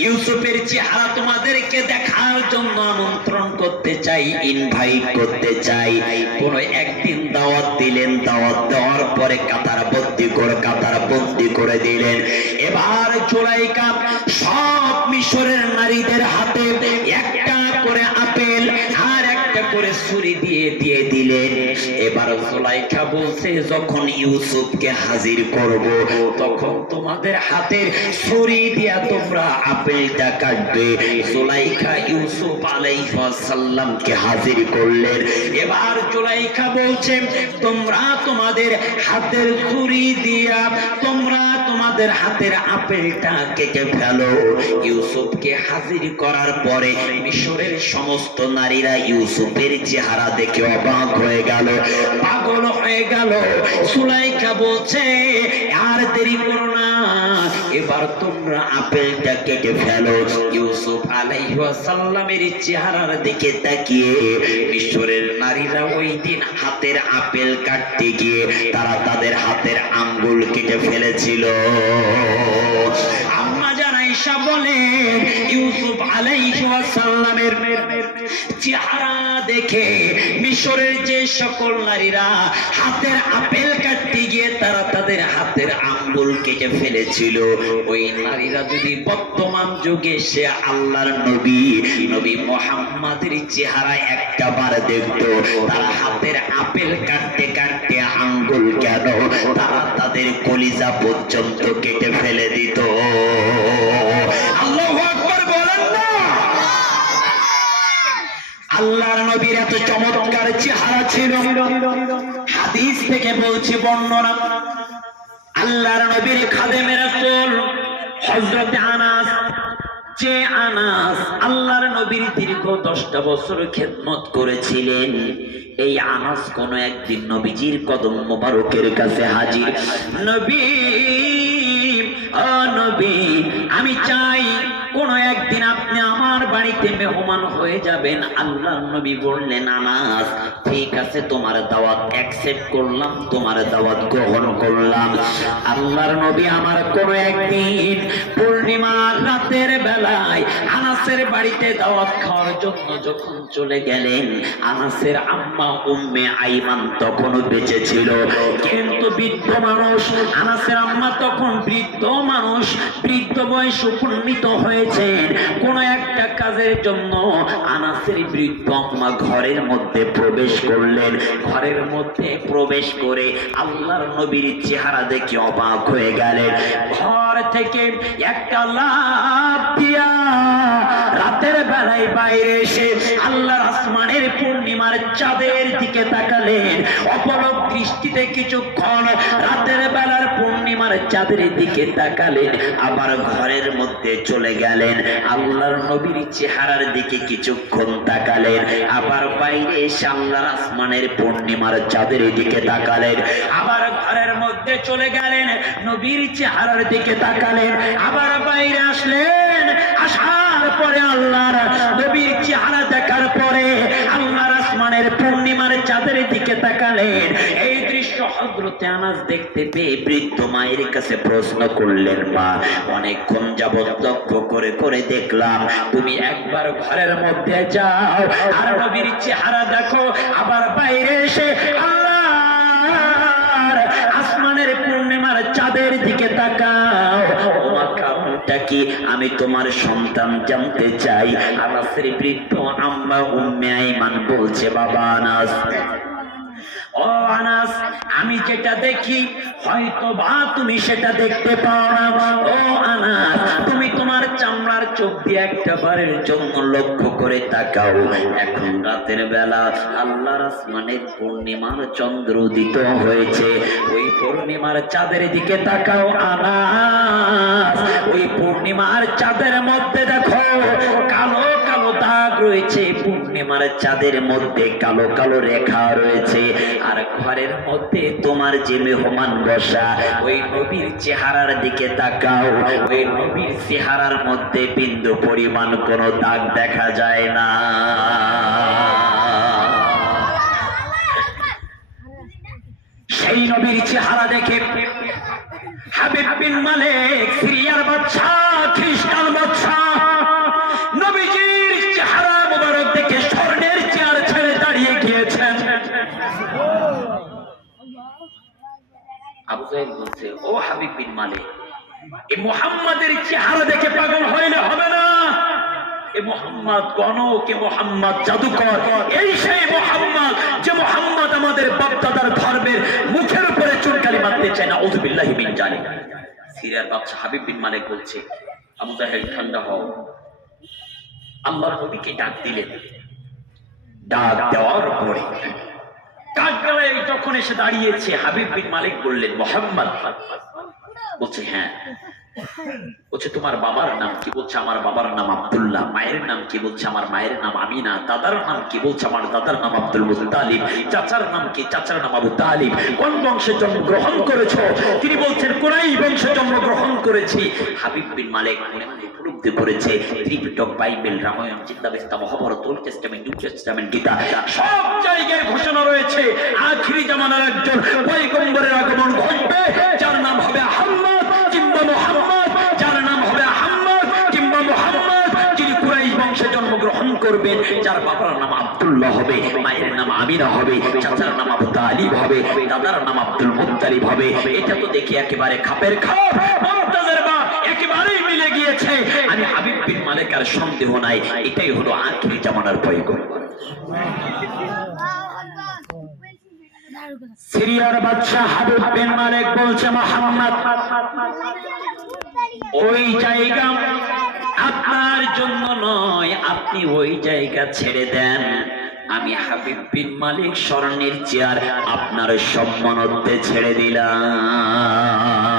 ইউসুফের চেহারা তোমাদেরকে দেখার জন্য আমন্ত্রণ করতে চাই, ইনভাইট করতে চাই। কোন একদিন দাওয়াত দিলেন, দাওয়াত দেওয়ার পরে কাতারবন্দি করে দিলেন। এবার জুলাইখা সব মিশরের নারীদের হাতে একটা করে আপেল আর একটা করে ছুরি দিয়ে দিলেন। এবার জুলাইখা বলছে, যখন ইউসুফকে হাজির করব তখন তোমাদের হাতের ছুরি দিয়া তোমরা আপেলটা কাটবে। জুলাইখা ইউসুফ আলাইহিস সালামকে হাজির করলেন। এবার জুলাইখা বলছে, তোমরা তোমাদের হাতের ছুরি দিয়া তোমরা তোমাদের হাতের আপেলটা কেটে ফেলো। ইউসুফকে হাজির করার পরে মিশরের সমস্ত নারীরা ইউসুফের চেহারা দেখে অবাক হয়ে গেল, পাগল হয়ে গেল। জুলাইখা বলছে, আর দেরি করো না, এবার তোমরা আপেলটা কেটে ফেলো। ইউসুফ আলাইহিস সালামের চেহারার দিকে তাকিয়ে মিশরের নারীরা ওই দিন হাতের আপেল কাটতে গিয়ে তারা তাদের হাতের আঙ্গুল কেটে ফেলেছিল। আম্মা জান আয়েশা বলেন, ইউসুফ আলাইহিস সালামের চেহারা দেখে মিশরের যে সকল নারীরা হাতের আপেল কাটতে গিয়ে তারা তাদের হাতের আঙ্গুল কেটে ফেলেছিল, ওই নারীরা যদি বর্তমান যুগে সে আল্লাহর নবী মুহাম্মাদের চেহারা একটা বার দেখতো, তারা হাতের আপেল কাটতে কাটতে আঙ্গুল কেন তারা তাদের কলিজা পর্যন্ত কেটে ফেলে দিত। আল্লাহু আকবার বলেন না? আল্লাহর নবীর এত চমৎকার চেহারা ছিল। হাদিস থেকে বলছে বর্ণনা, আল্লাহর নবীর খাদেমে রাসূল হযরত আনাস, যে আনাস আল্লাহর নবীর দীর্ঘ 10টা বছর খেদমত করেছিলেন, এই আনাস কোন একদিন নবীজির কদম মোবারকের কাছে হাজির। নবী, ও নবী, আমি চাই কোন একদিন আপনি আমার বাড়িতে মেহমান হয়ে যাবেন। আল্লাহর নবী বললেন, আনাস ঠিক আছে, তোমার দাওয়াত অ্যাকসেপ্ট করলাম, তোমার দাওয়াত গ্রহণ করলাম। আল্লাহর নবী আমার কোন একদিন পূর্ণিমার রাতের বেলায় আনাসের বাড়িতে দাওয়াত খাওয়ার জন্য যখন চলে গেলেন, আনাসের আম্মা উম্মে আইমান তখনও বেঁচে ছিল, কিন্তু বৃদ্ধ মানুষ। আনাসের আম্মা তখন বৃদ্ধ মানুষ, বৃদ্ধ বয়স উপনীত হয়েছেন। কোন একটা কাজের জন্য আনাসের বৃদ্ধ আম্মা ঘরের মধ্যে প্রবেশ করলেন। ঘরের মধ্যে প্রবেশ করে আল্লাহর নবীর চেহারা দেখে অবাক হয়ে গেলেন। ঘর থেকে একটা লাফ দিয়া রাতের বেলায় বাইরে এসে আল্লাহর আসমানের পূর্ণিমার চাঁদের দিকে তাকালেন। অপলক দৃষ্টিতে কিছুক্ষণ রাতের বেলার পূর্ণিমার চাঁদের দিকে তাকালেন, আবার ঘরের মধ্যে চলে গেলেন। আল্লাহর নবীর চেহারার দিকে কিছুক্ষণ তাকালেন, আবার বাইরে এসে আল্লাহর আসমানের পূর্ণিমার চাঁদের দিকে তাকালেন, আবার ঘরের মধ্যে চলে গেলেন, নবীর চেহারার দিকে তাকালেন, আবার বাইরে আসলেন। আসার পরে আল্লাহর নবীর চেহারা দেখার পরে আল্লাহর আসমানের পূর্ণিমার চাঁদের দিকে তাকালেন। এই দৃশ্য হযরত আনাস দেখতে পেয়ে বৃদ্ধ মায়ের কাছে প্রশ্ন করলেন, মা, অনেকক্ষণ যাবত লক্ষ্য করে করে দেখলাম, তুমি একবার ঘরের মধ্যে যাও আর নবীর চেহারা দেখো, আবার বাইরে এসে আল্লাহর আসমানের পূর্ণিমার চাঁদের দিকে তাকাও, তোমার কারণটা কি? আমি তোমার সন্তান জানতে চাই। আনাসের বৃদ্ধ আম্মা উম্মে আইমান বলছে, বাবা আনাস, ও আনাস, আমি যেটা দেখি হয়তো বা তুমি সেটা দেখতে পাও না। ও আনাস, তুমি তোমার চামড়ার চোখ দিয়ে একটা বারের জন্য লক্ষ্য করে তাকাও। এখন রাতের বেলা আল্লাহর আসমানের পূর্ণিমার চন্দ্র উদিত হয়েছে, ওই পূর্ণিমার চাঁদের দিকে তাকাও আনাস। ওই পূর্ণিমার চাঁদের মধ্যে দেখো কালো কালো দাগ রয়েছে, পূর্ণিমার চাঁদের মধ্যে কালো কালো রেখা রয়েছে। আর ঘরের মধ্যে তোমার যে মেহমান বসা, ওই নবীর চেহারার দিকে তাকাও, ওই নবীর চেহারার মধ্যে বিন্দু পরিমাণ কোনো দাগ দেখা যায় না। সেই নবীর চেহারা দেখে হাবিব বিন মালিক, সিরিয়ার বাদশা, খ্রিস্টান বাদশা, নবীজির চেহারা মোবারক দেখে স্বর্ণের চেয়ার ছেড়ে দাঁড়িয়ে গিয়েছেন। আবু জাহেল বলছে, ও হাবিব বিন মালিক, এই মুহাম্মাদের চেহারা দেখে পাগল হইলে হবে না। এ মুহাম্মদ গণক, এ মুহাম্মদ জাদুকর, এই সেই মুহাম্মদ যে মুহাম্মদ আমাদের বাপ-দাদার ধর্মের মুখের উপরে চুনকালি মারতে চায় না। আউযু বিল্লাহি মিন জালিক। সিরিয়ার বাদশা হাবিব বিন মালিক বলছে, আবু জাহেল ঠান্ডা হও। আল্লাহর নবীকে ডাক দিলেন। ডাক দেওয়ার পরে কাঠগড়ায় যখন এসে দাঁড়িয়েছে, হাবিব বিন মালিক বললেন, মুহাম্মদ। বলছে, হ্যাঁ। বলছে, তোমার বাবার নাম কি? বলছে, আমার বাবার নাম আব্দুল্লাহ। মায়ের নাম কি? বলছে, আমার মায়ের নাম আমিনা। দাদার নাম কি? বলছে, আমার দাদার নাম আব্দুল মুত্তালিব। চাচার নাম কি? চাচার নাম আবু তালিব। কোন বংশে জন্মগ্রহণ করেছো? তিনি বলছেন, কুরাইশ বংশে জন্মগ্রহণ করেছি। হাবিব বিন মালিক মনে মনে উপলব্ধি করেছে, Tripitaka, Bible, Ramayana, Zend Avesta, Mahabharata, Old Testament, New Testament, Gita, সব জায়গায় ঘোষণা রয়েছে আখিরি জামানার একজন পয়গম্বরের আগমন ঘটবে, যার নাম হবে আহমদ কিংবা মুহাম্মদ, যার নাম হবে আহমদ কিংবা মুহাম্মদ, যিনি কুরাইশ বংশে জন্মগ্রহণ করবেন, যার বাবার নাম আব্দুল্লাহ হবে, মায়ের নাম আমিনা হবে, চাচার নাম আবু তালিব হবে, দাদার নাম আব্দুল মুত্তালিব হবে। এটা তো দেখি একেবারে খাপের খাপ, মুমতাজের মা একেবারেই মিলে গিয়েছে। আমি হাবিব বিন মালিক আর সন্দেহ নাই, এটাই হলো আখিরি জামানার পয়গম্বর। সিরিয়ার বাদশা হাবিব বিন মালিক বলছে, মুহাম্মদ, ওই জায়গা আপনার জন্য নয়, আপনি ওই জায়গা ছেড়ে দেন। আমি হাবিব বিন মালিক স্বর্ণের চেয়ার আপনার সম্মানার্থে ছেড়ে দিলাম।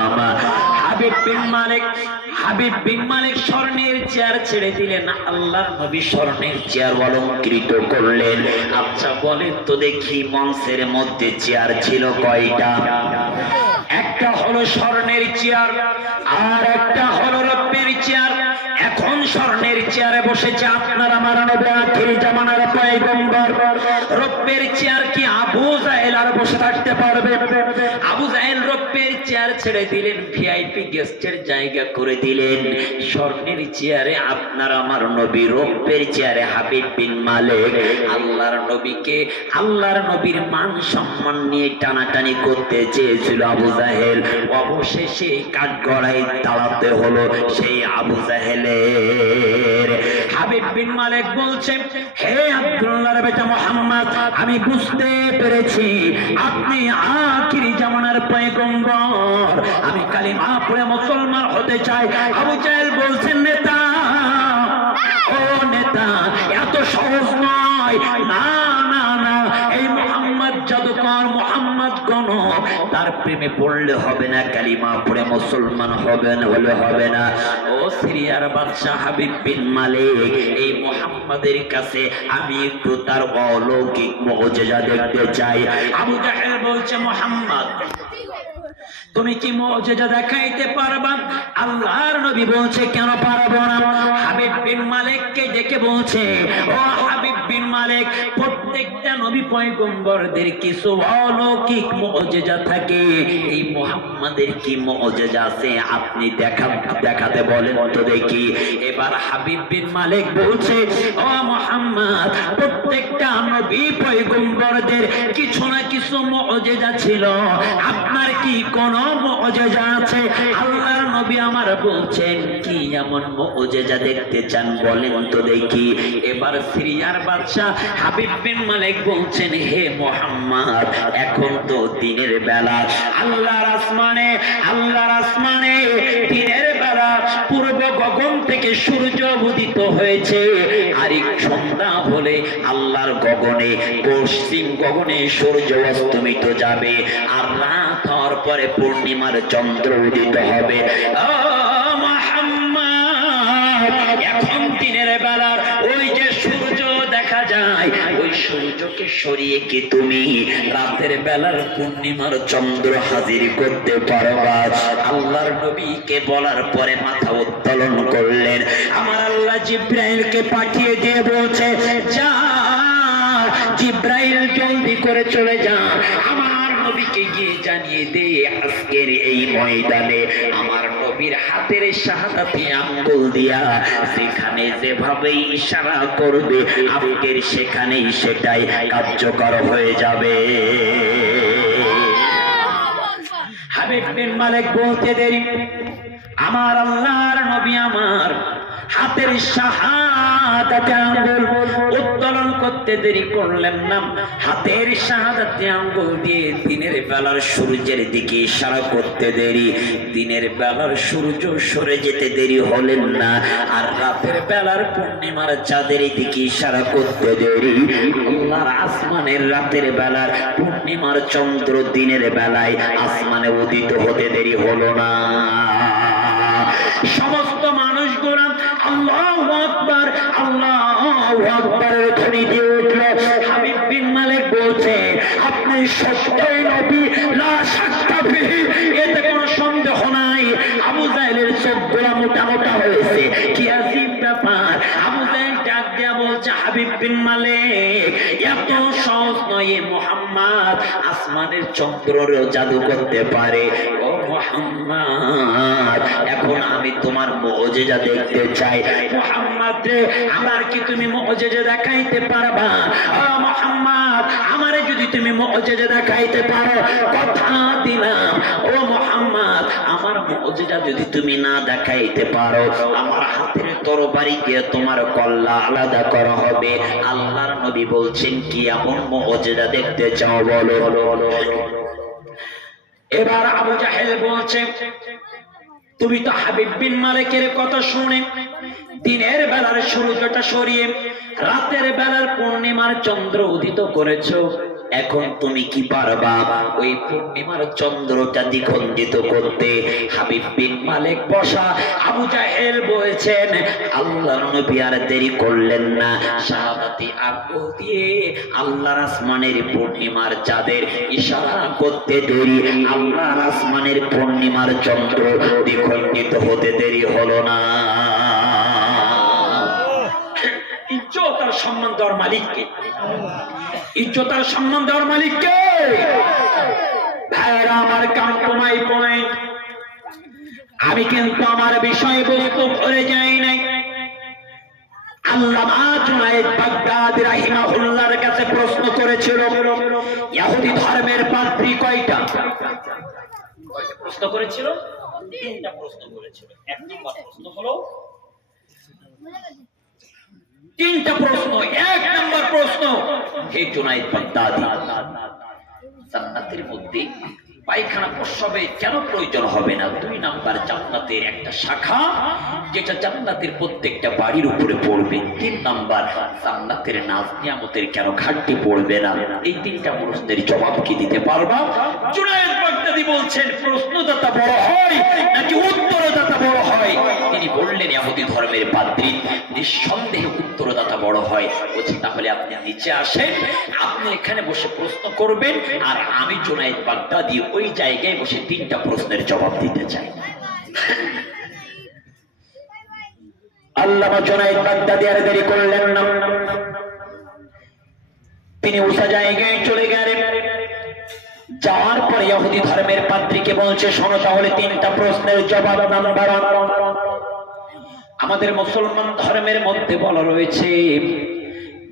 হাবিব বিন মালিক স্বর্ণের চেয়ার ছেড়ে দিলেন, আল্লাহর নবী স্বর্ণের চেয়ার অলংকৃত করলেন। আচ্ছা বলেন তো দেখি, মঞ্চের মধ্যে চেয়ার ছিল কয়টা? একটা হলো স্বর্ণের চেয়ার, আর একটা হলো রৌপ্যের চেয়ার। এখন স্বর্ণের চেয়ারে বসেছে আপনার আমার নবী আখির জামানার পয়গম্বর। রৌপ্যের চেয়ার কি আবু জাহেল আর বসে থাকতে পারবে? আবু জাহেল রৌপ্যের চেয়ার ছেড়ে দিলেন, ভিআইপি গেস্টের জায়গা করে দিলেন। স্বর্ণের চেয়ারে আপনার আমার নবী, রৌপ্যের চেয়ারে হাবিব বিন মালিক। আল্লাহর নবীকে, আল্লাহর নবীর মান সম্মান নিয়ে টানাটানি করতে চেয়েছিল আবু জাহেল। অবশেষে কাঠগড়ায় দাঁড়াতে হলো সেই আবু জাহেলের। হাবিব বিন মালিক বলছে, হে আব্দুল্লাহর বেটা মুহাম্মদ, আমি বুঝতে পেরেছি আপনি আখিরি জামানার পয়গম্বর, আমি কালিমা পড়ে মুসলমান হতে চাই। আবু জাহেল বলছেন, নেতা, ও নেতা, এত সহজ নয়। না না না, এই মুহাম্মদ জাদুকর, মুহাম্মদ গণক, তার প্রেমে পড়লে হবে না, কালিমা পড়ে মুসলমান হবেন হলে হবে না। ও সিরিয়ার বাদশা হাবিব বিন মালিক, এই মুহাম্মাদের কাছে আমি একটু তার অলৌকিক মুজিজা দেখতে চাই। আবু জাহেল বলছে, মুহাম্মদ তুমি কি মুজিজা দেখাইতে পারবা? আল্লাহর নবী বলছে, কেন পারবো না? হাবিব বিন মালিককে ডেকে বলছে, ও হাবিব বিন মালিক, প্রত্যেকটা নবী পয়গম্বরদের কিছু অলৌকিক মুজিজা থাকে, এই মুহাম্মাদের কি মুজিজা আছে আপনি দেখাতে বলেন তো দেখি। এবার হাবিব বিন মালিক বলছে, ও মুহাম্মদ, প্রত্যেকটা নবী পয়গম্বরদের কিছু না কিছু মুজিজা ছিল, আপনার কি কোনো মুজিজা আছে? আল্লাহর নবী আমার বলছেন, কি এমন মুজিজা দেখতে চান বলেন তো দেখি। এবার সিরিয়ার বাদশা হাবিব বিন মালিক বলছেন, হে মুহাম্মদ, এখন তো দিনের বেলা, আল্লাহর আসমানে দিনের বেলা পূর্ব গগন থেকে সূর্য উদিত হয়েছে, আর সন্ধ্যা হলে আল্লাহর গগনে, পশ্চিম গগনে সূর্য অস্তমিত যাবে, আর রাত হওয়ার পরে পূর্ণিমার চন্দ্র উদিত হবে। ও মুহাম্মদ, এখন দিনের বেলার ওই যে সূর্য দেখা যায়, ওই সূর্যকে সরিয়ে কি তুমি রাতের বেলার পূর্ণিমার চন্দ্র হাজির করতে পারবা? আল্লাহর নবীকে বলার পরে মাথা উত্তোলন করলেন। আমার আল্লাহ জিব্রাইলকে পাঠিয়ে দিয়ে বলছে, যা জিব্রাইল, জলদি করে চলে যা, আমার নবীকে গিয়ে জানিয়ে দে, আজকের এই ময়দানে আমার নবীর হাতের শাহাদাতে আঙ্গুল দিয়া যেখানে যেভাবে ইশারা করবে, আজকের সেখানেই সেটাই কার্যকর হয়ে যাবে। হাবিব বিন মালিক বলতে দেরি, আমার আল্লাহর নবী আমার হাতের শাহাদাতে আঙ্গুল উত্তোলন করতে দেরি করলেন না। হাতের শাহাদাতে আঙ্গুল দিয়ে দিনের বেলার সূর্যের দিকে ইশারা করতে দেরি, দিনের বেলার সূর্য সরে যেতে দেরি হলেন না, আর রাতের বেলার পূর্ণিমার চাঁদের দিকে ইশারা করতে দেরি, আল্লাহর আসমানের রাতের বেলার পূর্ণিমার চন্দ্র দিনের বেলায় আসমানে উদিত হতে দেরি হলো না। সমস্ত মানুষগুলো আল্লাহু আকবার, আল্লাহু আকবারের ধ্বনি দিয়ে উঠল। হাবিব বিন মালিক বলছে, আপনি সত্যই নবী, লা শাক্কা ফিহি, এতে কোনো সন্দেহ নাই। আবু জাহেলের চোখগুলো মোটা মোটা হয়েছে, কি আজীব ব্যাপার। আবু জাহেল ডাক দিয়া বলছে, হাবিব বিন মালিক, এত সহজ নয় মুহাম্মদ, আসমানের চন্দ্রেরও জাদু করতে পারে। ও মুহাম্মদ, এখন আমি তোমার মুজিজা দেখতে চাই। মুহাম্মদ রে, আমার কি তুমি মুজিজা দেখাইতে পারবা? ও মুহাম্মদ, আমারে যদি তুমি মুজিজা দেখাইতে পারো, কথা দিলাম, ও মুহাম্মদ, আমার মুজিজা যদি তুমি না দেখাইতে পারো, আমার হাতের তরবারি দিয়ে তোমার কল্লা আলাদা করা হবে। আল্লাহর নবী বলছেন, কি এমন মুজিজা দেখতে চাও বলো। এবার আবু জাহেল বলছে, তুমি তো হাবিব বিন মালিকের কথা শুনে দিনের বেলার সূর্যটা সরিয়ে রাতের বেলার পূর্ণিমার চন্দ্র উদিত করেছো, এখন তুমি কি পারবা ওই পূর্ণিমার চন্দ্রটা দ্বিখণ্ডিত করতে? হাবিব বিন মালিক বসা, আবু জাহেল বলেছেন আল্লাহর নবী আর দেরি করলেন না, শাহাদাতি আঙ্গুল দিয়ে আল্লাহর আসমানের পূর্ণিমার চাঁদের ইশারা করতে দেরি, আল্লাহর আসমানের পূর্ণিমার চন্দ্র দ্বিখণ্ডিত হতে দেরি হলো না। ইজ্জত আর সম্মান দেওয়ার মালিককে, ইজ্জত আর সম্মান দেওয়ার মালিককে। ভাইরা আমার, কাম টু মাই পয়েন্ট, আমি কিন্তু আমার বিষয়বস্তু ভরে যাই নাই। আল্লামা জুনায়েদ বাগদাদী রাহিমাহুল্লাহর কাছে প্রশ্ন করেছিল, ইহুদি ধর্মের পাদ্রী কয়টা? প্রশ্ন করেছিল, তিনটা প্রশ্ন করেছিল। এক নম্বর প্রশ্ন হলো, তিনটা প্রশ্ন। এক নম্বর প্রশ্ন, হে জুনায়েদ বাগদাদী, জান্নাতের মধ্যে পায়খানা প্রস্রাবে কেন প্রয়োজন হবে না? দুই নাম্বার, জান্নাতের একটা শাখা যেটা জান্নাতের প্রত্যেকটা বাড়ির উপরে পড়বে। তিন নাম্বার, জান্নাতের নাজ নিয়ামতের কেন ঘাটতি পড়বে না? এই তিনটা প্রশ্নের জবাব কি দিতে পারবা? জুনায়েদ বাগদাদী বলছেন, প্রশ্নদাতা বড় হয় নাকি উত্তরদাতা বড় হয়? তিনি বললেন, ইহুদি ধর্মের পাদ্রী, নিঃসন্দেহে উত্তরদাতা বড় হয়। বলছি, তাহলে আপনি নিচে আসেন, আপনি এখানে বসে প্রশ্ন করবেন, আর আমি জুনায়েদ বাগদাদী ওই জায়গায় বসে তিনটা প্রশ্নের জবাব দিতে চাই। আল্লামা জুনায়েদ বাগদাদী আর দেরি করলেন না, তিনি উঁচা জায়গায় চলে গেলেন। যাওয়ার পরে ইহুদি ধর্মের পাদ্রীকে বলছে, শোনো তাহলে তিনটা প্রশ্নের জবাব। নাম্বার ওয়ান, আমাদের মুসলমান ধর্মের মধ্যে বলা রয়েছে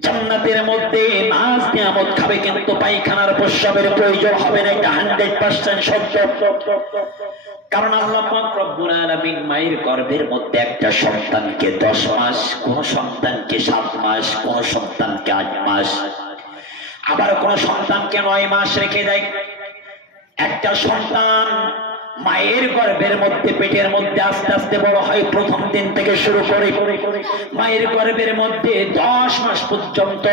জান্নাতের মধ্যে নাজ নিয়ামত খাবে, কিন্তু পায়খানার প্রস্রাবের প্রয়োজন হবে না। এটা 100% সত্য। কারণ আল্লাহ পাক রব্বুল আলামিন মায়ের গর্ভের মধ্যে একটা সন্তানকে 10 মাস, কোন সন্তানকে 7 মাস, কোন সন্তানকে 8 মাস, আবার কোন সন্তানকে 9 মাস রেখে দেয়। একটা সন্তান মায়ের গর্ভের মধ্যে, পেটের মধ্যে আস্তে আস্তে বড় হয়। প্রথম দিন থেকে শুরু করে মায়ের গর্ভের মধ্যে 10 মাস পর্যন্ত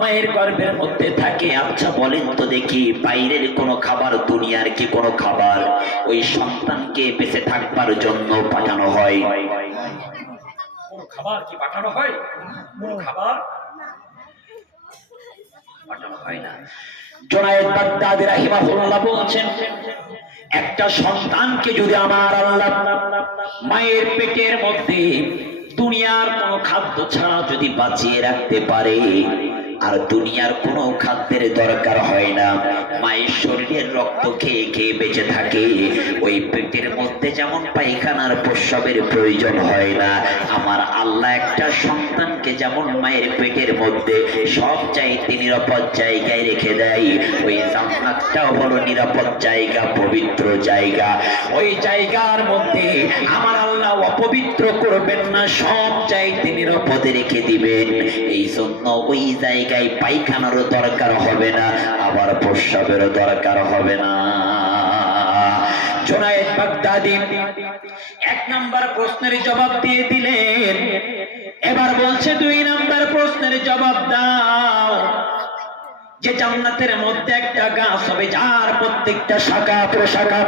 মায়ের গর্ভের মধ্যে থাকে। আচ্ছা বলেন তো দেখি, বাইরের কোনো খাবার, দুনিয়ার কি কোনো খাবার ওই সন্তানকে বেঁচে থাকবার জন্য পাঠানো হয়? কোনো খাবার কি পাঠানো হয়? কোনো খাবার পাঠানো হয় না। জুনায়েদ বাগদাদী রাহিমাহুল্লাহ বলছেন, একটা সন্তানকে যদি আমার আল্লাহ মায়ের পেটের মধ্যে দুনিয়ার কোনো খাদ্য ছাড়া যদি বাঁচিয়ে রাখতে পারে, আর দুনিয়ার কোনো খাদ্যের দরকার হয় না, মায়ের শরীরের রক্ত খেয়ে খেয়ে বেঁচে থাকে, ওই পেটের মধ্যে যেমন পায়খানার প্রস্রাবের প্রয়োজন হয় না, আমার আল্লাহ একটা সন্তানকে যেমন মায়ের পেটের মধ্যে সব চাইতে নিরাপদ জায়গায় রেখে দেয়, ওই জান্নাতটাও হলো নিরাপদ জায়গা, পবিত্র জায়গা। ওই জায়গার মধ্যে আমার আল্লাহ অপবিত্র করবেন না, সব চাইতে নিরাপদে রেখে দিবেন। এই জন্য ওই জায়গায় পায়খানারও দরকার হবে না, আবার প্রস্রাবেরও দরকার হবে না। জুনায়েদ বাগদাদী এক নাম্বার প্রশ্নের জবাব দিয়ে দিলেন। এবার বলছে, দুই নাম্বার প্রশ্নের জবাব দাও। যে জান্নাতের মধ্যে একটা গাছ হবে, যার প্রত্যেকটা শাখা প্রশাখা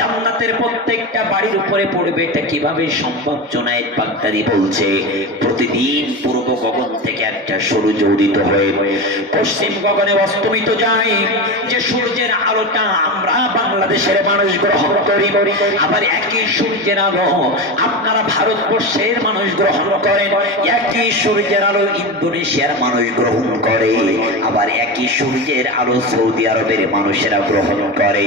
জান্নাতের প্রত্যেকটা বাড়ির উপরে পড়বে, এটা কিভাবে সম্ভব? জুনায়েদ বাগদাদী বলছে, প্রতিদিন পূর্ব গগন থেকে একটা সূর্য উদিত হয়ে পশ্চিম গগনে অস্তমিত যায়। যে সূর্যের আলোটা আমরা বাংলাদেশের মানুষ গ্রহণ করি, আবার একই সূর্যের আলো আপনারা ভারতবর্ষের মানুষ গ্রহণ করেন, একই সূর্যের আলো ইন্দোনেশিয়ার মানুষ গ্রহণ করে, আবার একই সূর্যের আলো সৌদি আরবের মানুষেরা গ্রহণ করে।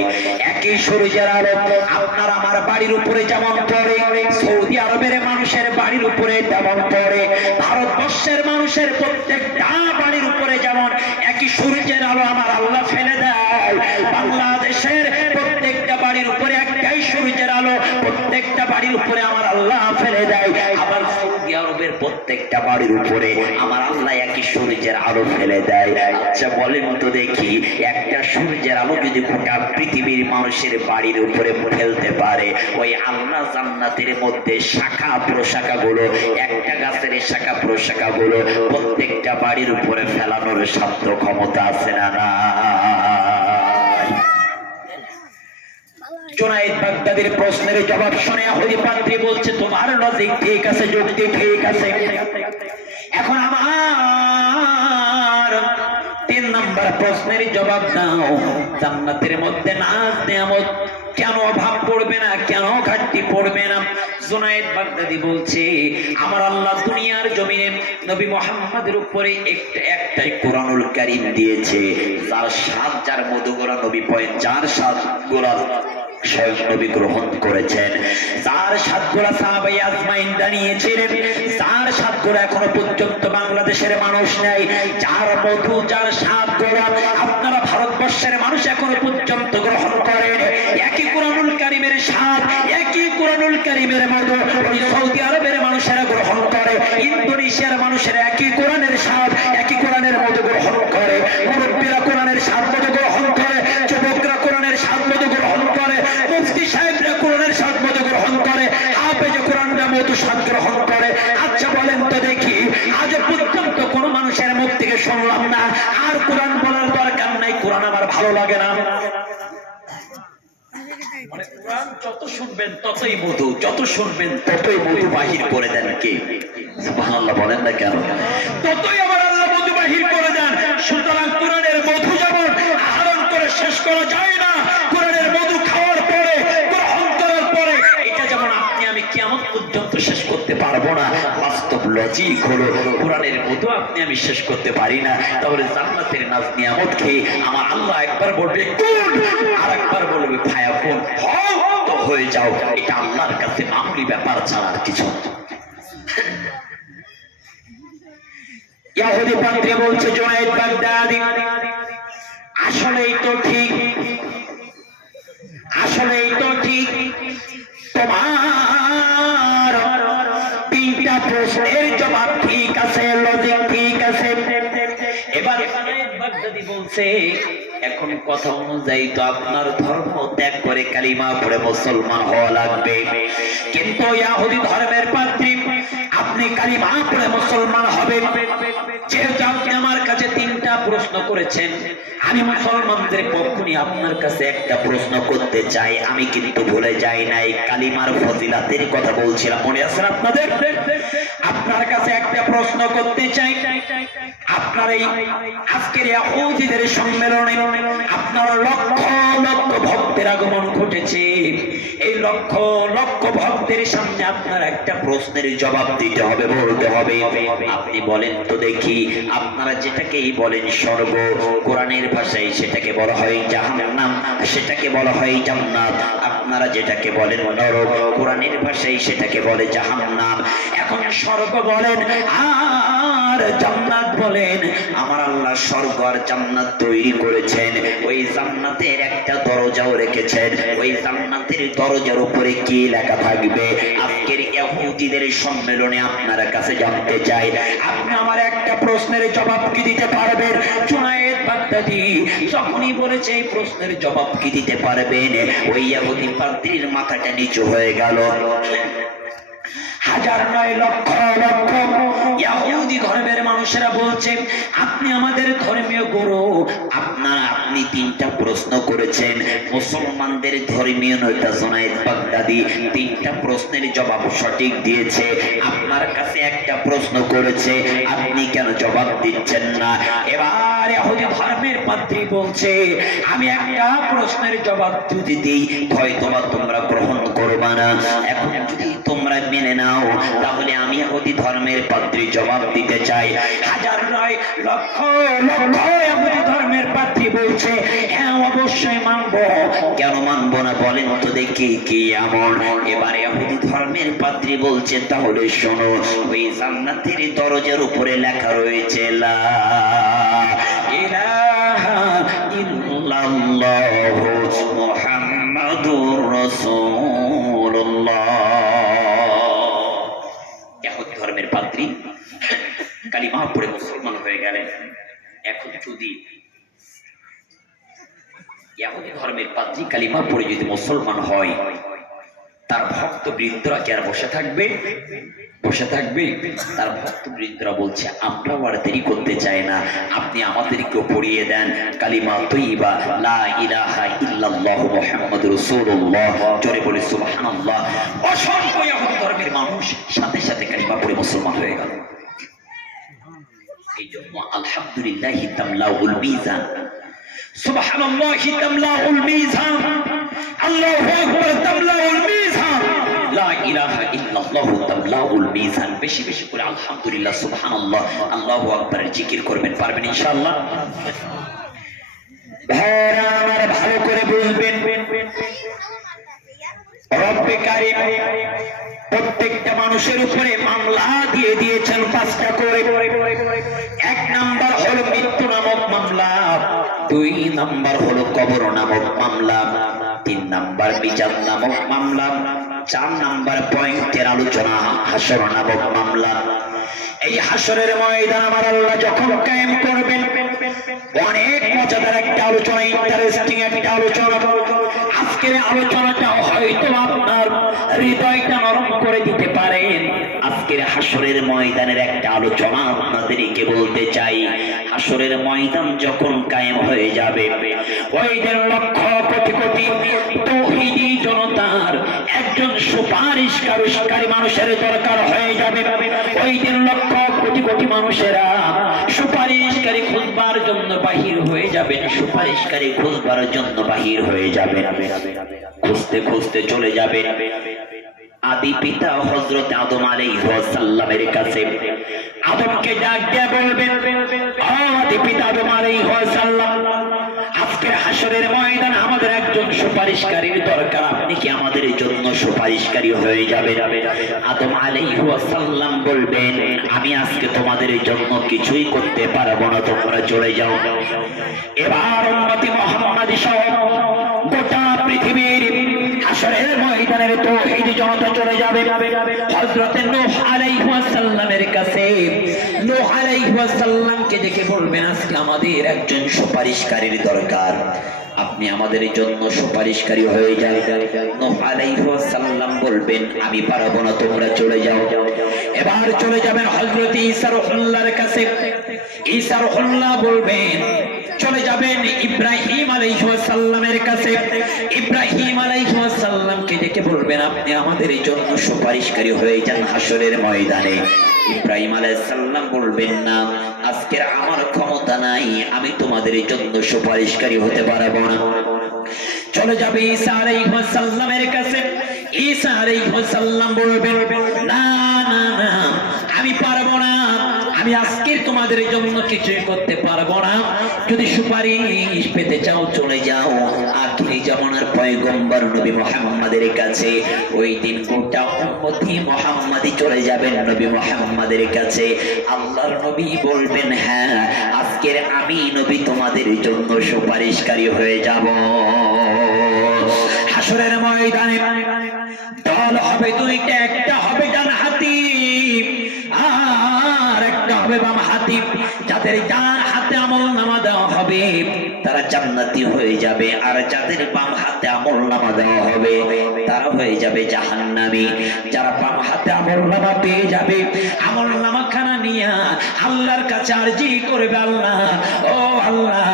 একই সূর্যের আলো আপনার আমার বাড়ির উপরে যেমন পড়ে, সৌদি আরবের মানুষের বাড়ির উপরে তেমন পড়ে, ভারতবর্ষের মানুষের প্রত্যেকটা বাড়ির উপরে যেমন একই সূর্যের আলো আমার আল্লাহ ফেলে দেয়, বাংলাদেশের প্রত্যেকটা বাড়ির উপরে একটাই সূর্যের আলো প্রত্যেকটা বাড়ির উপরে আমার আল্লাহ ফেলে দেয়। আবার সৌদি আরবের প্রত্যেকটা বাড়ির উপরে আমার আল্লাহ একই সূর্যের আলো ফেলে দেয়। আচ্ছা বলেন তো দেখি, একটা সূর্যের আলো যদি গোটা পৃথিবীর মানুষের বাড়ির উপরে ফেলতে পারে, ওই আল্লাহ জান্নাতের মধ্যে শাখা প্রশাখা গুলো, একটা গাছের শাখা প্রশাখা গুলো প্রত্যেকটা বাড়ির উপরে ফেলানোর সাধ্য ক্ষমতা আছে না? না। জুনায়েদ বাগদাদির প্রশ্নের জবাব শুনে ইহুদি পাদ্রী বলছে, তোমার লজিক ঠিক আছে, যুক্তি ঠিক আছে। এখন আমার 3 নম্বর প্রশ্নের জবাব দাও, জান্নাতের মধ্যে নাজ নেয়ামত কেন অভাব পড়বে না, কেন ঘাটতি পড়বে না? জুনায়েদ বাগদাদি বলছে, আমার আল্লাহ দুনিয়ার জমিনে নবী মুহাম্মদের উপরে একটাই কোরআনুল কারীম দিয়েছে, যার স্বাদ, যার মধু গোলা নবী পয়েন্ট, যার স্বাদ গোলা স্বয়ং নবী গ্রহণ করেছেন, যার সাতগুলা সাহাবাই আজমাইন দাঁড়িয়েছিলেন, যার সাতগুলা এখনো পর্যন্ত বাংলাদেশের মানুষ নেই, যার মধু, যার সাতগুলা আপনারা ভারতবর্ষের মানুষ এখনো পর্যন্ত গ্রহণ করেন। একই কোরআনুল কারীমের স্বাদ, একই কোরআনুল কারীমের মধু ওই সৌদি আরবের মানুষেরা গ্রহণ করে, ইন্দোনেশিয়ার মানুষেরা একই কোরআনের স্বাদ, একই কোরআনের মধু গ্রহণ করে, মুরব্বীরা কোরআনের স্বাদ মধু গ্রহণ করে, যুবকরা কোরআনের স্বাদ মধু গ্রহণ করে, মুফতি সাহেবরা কোরআনের স্বাদ মধু গ্রহণ করে, হাফেজ কোরআনরা মধু স্বাদ গ্রহণ করে। আচ্ছা বলেন তো দেখি, আজ পর্যন্ত কোন মানুষের মুখ থেকে শুনলাম না আর কোরআন বলার দরকার নাই, কোরআন আমার ভালো লাগে না। মানে কোরআন যত শুনবেন ততই মধু, যত শুনবেন ততই মধু বাহির করে দেন কে? সুবহানাল্লাহ বলেন না কেন? ততই আমার আল্লাহ মধু বাহির করে দেন। সুতরাং কোরআনের মধু যেমন আহরণ করে শেষ করা যায় না, কোরআনের মধু খাওয়ার পরে, গ্রহণ করার পরে এটা যেমন আপনি আমি কিয়ামত পর্যন্ত শেষ করতে পারবো না, বাস্তব লজিক হলো কোরআনের মধু আপনি আমি শেষ করতে পারি না, তাহলে জান্নাতের নাজ নিয়ামত খেয়ে আমার আল্লাহ একবার বলবে কুন, আর একবার বলবে ফায়াকুন, হও তো হয়ে যাও। এটা আল্লাহর কাছে মামুলি ব্যাপার ছাড়া আর কিছু না। ইহুদি পাদ্রী বলছে, জুনায়েদ বাগদাদি আসলেই তো ঠিক, আসলেই তো ঠিক, তোমার 3টা প্রশ্নের জবাব ঠিক আছে, লজিক ঠিক আছে। এবার জুনায়েদ বাগদাদি বলছে, এখন কথা অনুযায়ী তো আপনার ধর্ম ত্যাগ করে কালিমা পড়ে মুসলমান হওয়া লাগবে, কিন্তু ইহুদি ধর্মের পাদ্রী আপনি কালিমা পড়ে মুসলমান হবেন। যেহেতু আপনি আমার কাছে 3টা প্রশ্ন করেছেন, আমি মুসলমানদের পক্ষ নিয়ে আপনার কাছে একটা প্রশ্ন করতে চাই। আমি কিন্তু ভুলে যাই নাই, কালিমার ফজিলাতের কথা বলছিলাম, মনে আছে আপনাদের? আপনার কাছে একটা প্রশ্ন করতে চাই। আপনার এই আজকের ইহুদিদের সম্মেলনে আপনার লক্ষ লক্ষ ভক্তের আগমন ঘটেছে, এই লক্ষ লক্ষ ভক্তের সামনে আপনার একটা প্রশ্নের জবাব দিতে হবে, বলতে হবে। আপনি বলেন তো দেখি, আপনারা যেটাকেই বলেন স্বর্গ, কোরআনের ভাষায় সেটাকে বলা হয় জাহান্নাম, সেটাকে বলা হয় জান্নাত। আপনারা যেটাকে বলেন নরক, কোরআনের ভাষায় সেটাকে বলে জাহান্নাম। এখন স্বর্গ বলেন আর জান্নাত বলেন, আমার আল্লাহ স্বর্গ আর জান্নাত তৈরি করেছেন, ওই জান্নাতের একটা দরজাও রেখেছেন, ওই জান্নাতের দরজার উপরে কি লেখা থাকবে? আজকের ইহুদিদের সম্মেলনে আপনার কাছে জানতে চাই, আপনি আমার একটা প্রশ্নের জবাব কি দিতে পারবেন? জুনায়েদ বাগদাদি যখনই বলেছে এই প্রশ্নের জবাব কি দিতে পারবেন, ওই ইহুদি পাদ্রীর মাথাটা নিচু হয়ে গেল। হাজার নয় লক্ষ লক্ষ ইহুদি ধর্মের মানুষেরা বলছে, আপনি আমাদের ধর্মীয় গুরু, আপনি 3টা প্রশ্ন করেছেন, মুসলমানদের ধর্মীয় নেতা জুনায়েদ বাগদাদি 3টা প্রশ্নের জবাব সঠিক দিয়েছে, আপনার কাছে একটা প্রশ্ন করেছে, আপনি কেন জবাব দিচ্ছেন না? এবার ইহুদি ধর্মের পাদ্রী বলছে, আমি একটা প্রশ্নের জবাব যদি দিই হয়তো তোমরা গ্রহণ করবা না, এখন যদি তোমরা মেনে নাও তাহলে আমি ইহুদি ধর্মের পাদ্রী জবাব দিতে চাই। হাজার নয় লক্ষ লক্ষ ইহুদি ধর্মের পাদ্রী বলছে, হ্যাঁ অবশ্যই মানবো। কেন মানবো না বলেন তো দেখি কি এমন? এবার ইহুদি ধর্মের পাদ্রী বলছে, তাহলে শোনো, ওই জান্নাতের দরজার উপরে লেখা রয়েছে লা ইলাহা ইল্লাল্লাহু মুহাম্মাদুর রাসূলুল্লাহ। ইহুদি ধর্মের পাদ্রী কালিমা পড়ে মুসলমান হয়ে গেলেন। এখন যদি ইহুদি ধর্মের পাদ্রী কালিমা পড়ে যদি মুসলমান হয়, তার ভক্ত বৃন্দরা কি আর বসে থাকবে? বসে থাকবে? তার ভক্ত বৃন্দরা বলছে, আমরাও আর দেরি করতে চাই না, আপনি আমাদেরকেও পড়িয়ে দেন কালিমা তৈয়বা লা ইলাহা ইল্লাল্লাহু মুহাম্মাদুর রাসূলুল্লাহ। জোরে বলে সুবহানাল্লাহ। অসংখ্য ইহুদি ধর্মের মানুষ সাথে সাথে কালিমা পড়ে মুসলমান হয়ে গেল। এই জন্য আলহামদুলিল্লাহি তামলাউল মিজান, সুবহানাল্লাহি তামলাউল মিজান, আল্লাহু আকবার তামলাউল মিজান, লা ইলাহা ইল্লাল্লাহু তামলাউল মিজান। বেশি বেশি করে আলহামদুলিল্লাহ, সুবহানাল্লাহ, আল্লাহু আকবারের জিকির করবেন। পারবেন ইনশাআল্লাহ? ভাইরা আমার ভালো করে বুঝবেন, রব্বে কারীম প্রত্যেকটা মানুষের উপরে মামলা দিয়ে দিয়েছেন 5টা করে। 1 নাম্বার হলো মৃত্যু নামক মামলা, 2 নাম্বার হলো কবর নামক মামলা, 3 নাম্বার মিজান নামক মামলা, 4 নাম্বার পয়েন্টের আলোচনা হাসর নামক মামলা। এই হাসরের ময়দান আমার আল্লাহ যখন কায়েম করবেন, অনেক মজাদার একটা আলোচনা, ইন্টারেস্টিং একটা আলোচনা। আজকের আলোচনাটা হয়তো আপনার হৃদয়টা নরম করে দিতে পারেন। আজকের হাসরের ময়দানের একটা আলোচনা আপনাদেরকে বলতে চাই। হাসরের ময়দান যখন কায়েম হয়ে যাবে, ওই দিন লক্ষ কোটি কোটি তাওহীদি জনতার একজন সুপারিশকারী মানুষের দরকার হয়ে যাবে। ওই দিন লক্ষ কোটি কোটি মানুষেরা সুপারিশকারী খুঁজবার জন্য বাহির হয়ে যাবেন, সুপারিশকারী খুঁজবার জন্য বাহির হয়ে যাবেন। খুঁজতে খুঁজতে চলে যাবেন আদি পিতা হযরত আদম আলাইহিস সালামের কাছে। আদমকে ডাক দিয়ে বলবেন, আদি পিতা আদম আলাইহিস সালাম, আজকের হাসরের ময়দানে আমাদের একজন সুপারিশকারীর দরকার, আপনি কি আমাদের জন্য সুপারিশকারী হয়ে যাবেন? আদম আলাইহিস সালাম বলবেন, আমি আজকে তোমাদের জন্য কিছুই করতে পারবো না, তোমরা চলে যাও। এবার উম্মতি মুহাম্মাদী সহ গোটা পৃথিবীর হাসরের ময়দানের তাওহীদি জনতা চলে যাবে হযরত নূহ আলাইহিস সালামের কাছে। নূহ আলাইহিস সালামকে ডেকে বলবেন, আজকে আমাদের একজন সুপারিশকারীর দরকার, আপনি আমাদের জন্য সুপারিশকারী হয়ে যান। নূহ আলাইহিস সালাম বলবেন, আমি পারবো না, তোমরা চলে যাও। এবার চলে যাবেন হযরত ঈসা রুহুল্লাহর কাছে। ঈসা রুহুল্লাহ বলবেন, চলে যাবেন ইব্রাহিম আলাইহিস সালামের কাছে। ইব্রাহিম আলাইহিস সালামকে ডেকে বলবেন, আপনি আমাদের জন্য সুপারিশকারী হয়ে যান হাসরের ময়দানে। ইব্রাহিম আলাইহিস সালাম বলবেন, না, আজকের আমার ক্ষমতা নাই, আমি তোমাদের জন্য সুপারিশকারী হতে পারবো না। চলে যাবে ঈসা আলাইহিস সালামের কাছে। ঈসা আলাইহিস সালাম বলবেন, না না না, আমি পারবো না, আমি আজকে তোমাদের জন্য কিছুই করতে পারবো না। যদি সুপারিশ পেতে চাও চলে যাও আখিরি জামানার পয়গম্বর নবী মুহাম্মাদের কাছে। ওই দিন গোটা উম্মতি মুহাম্মাদি চলে যাবেন নবী মুহাম্মাদের কাছে। আল্লাহর নবী বলবেন, হ্যাঁ, আজকের আমি নবী তোমাদের জন্য সুপারিশকারী হয়ে যাব। হাসরের ময়দানে দল হবে 2টা, একটা হবে ডানহাতি আর একটা হবে বামহাতি। যাদের ডান হাতে আমলনামা দেওয়া হবে তারা জান্নাতি হয়ে যাবে, আর যাদের বাম হাতে আমলনামা দেওয়া হবে তারা হয়ে যাবে জাহান্নামী। যারা বাম হাতে আমলনামা পেয়ে যাবে, আমলনামা খানা নিয়ে আল্লাহর কাছে আরজি করবে, আল্লাহ, ও আল্লাহ,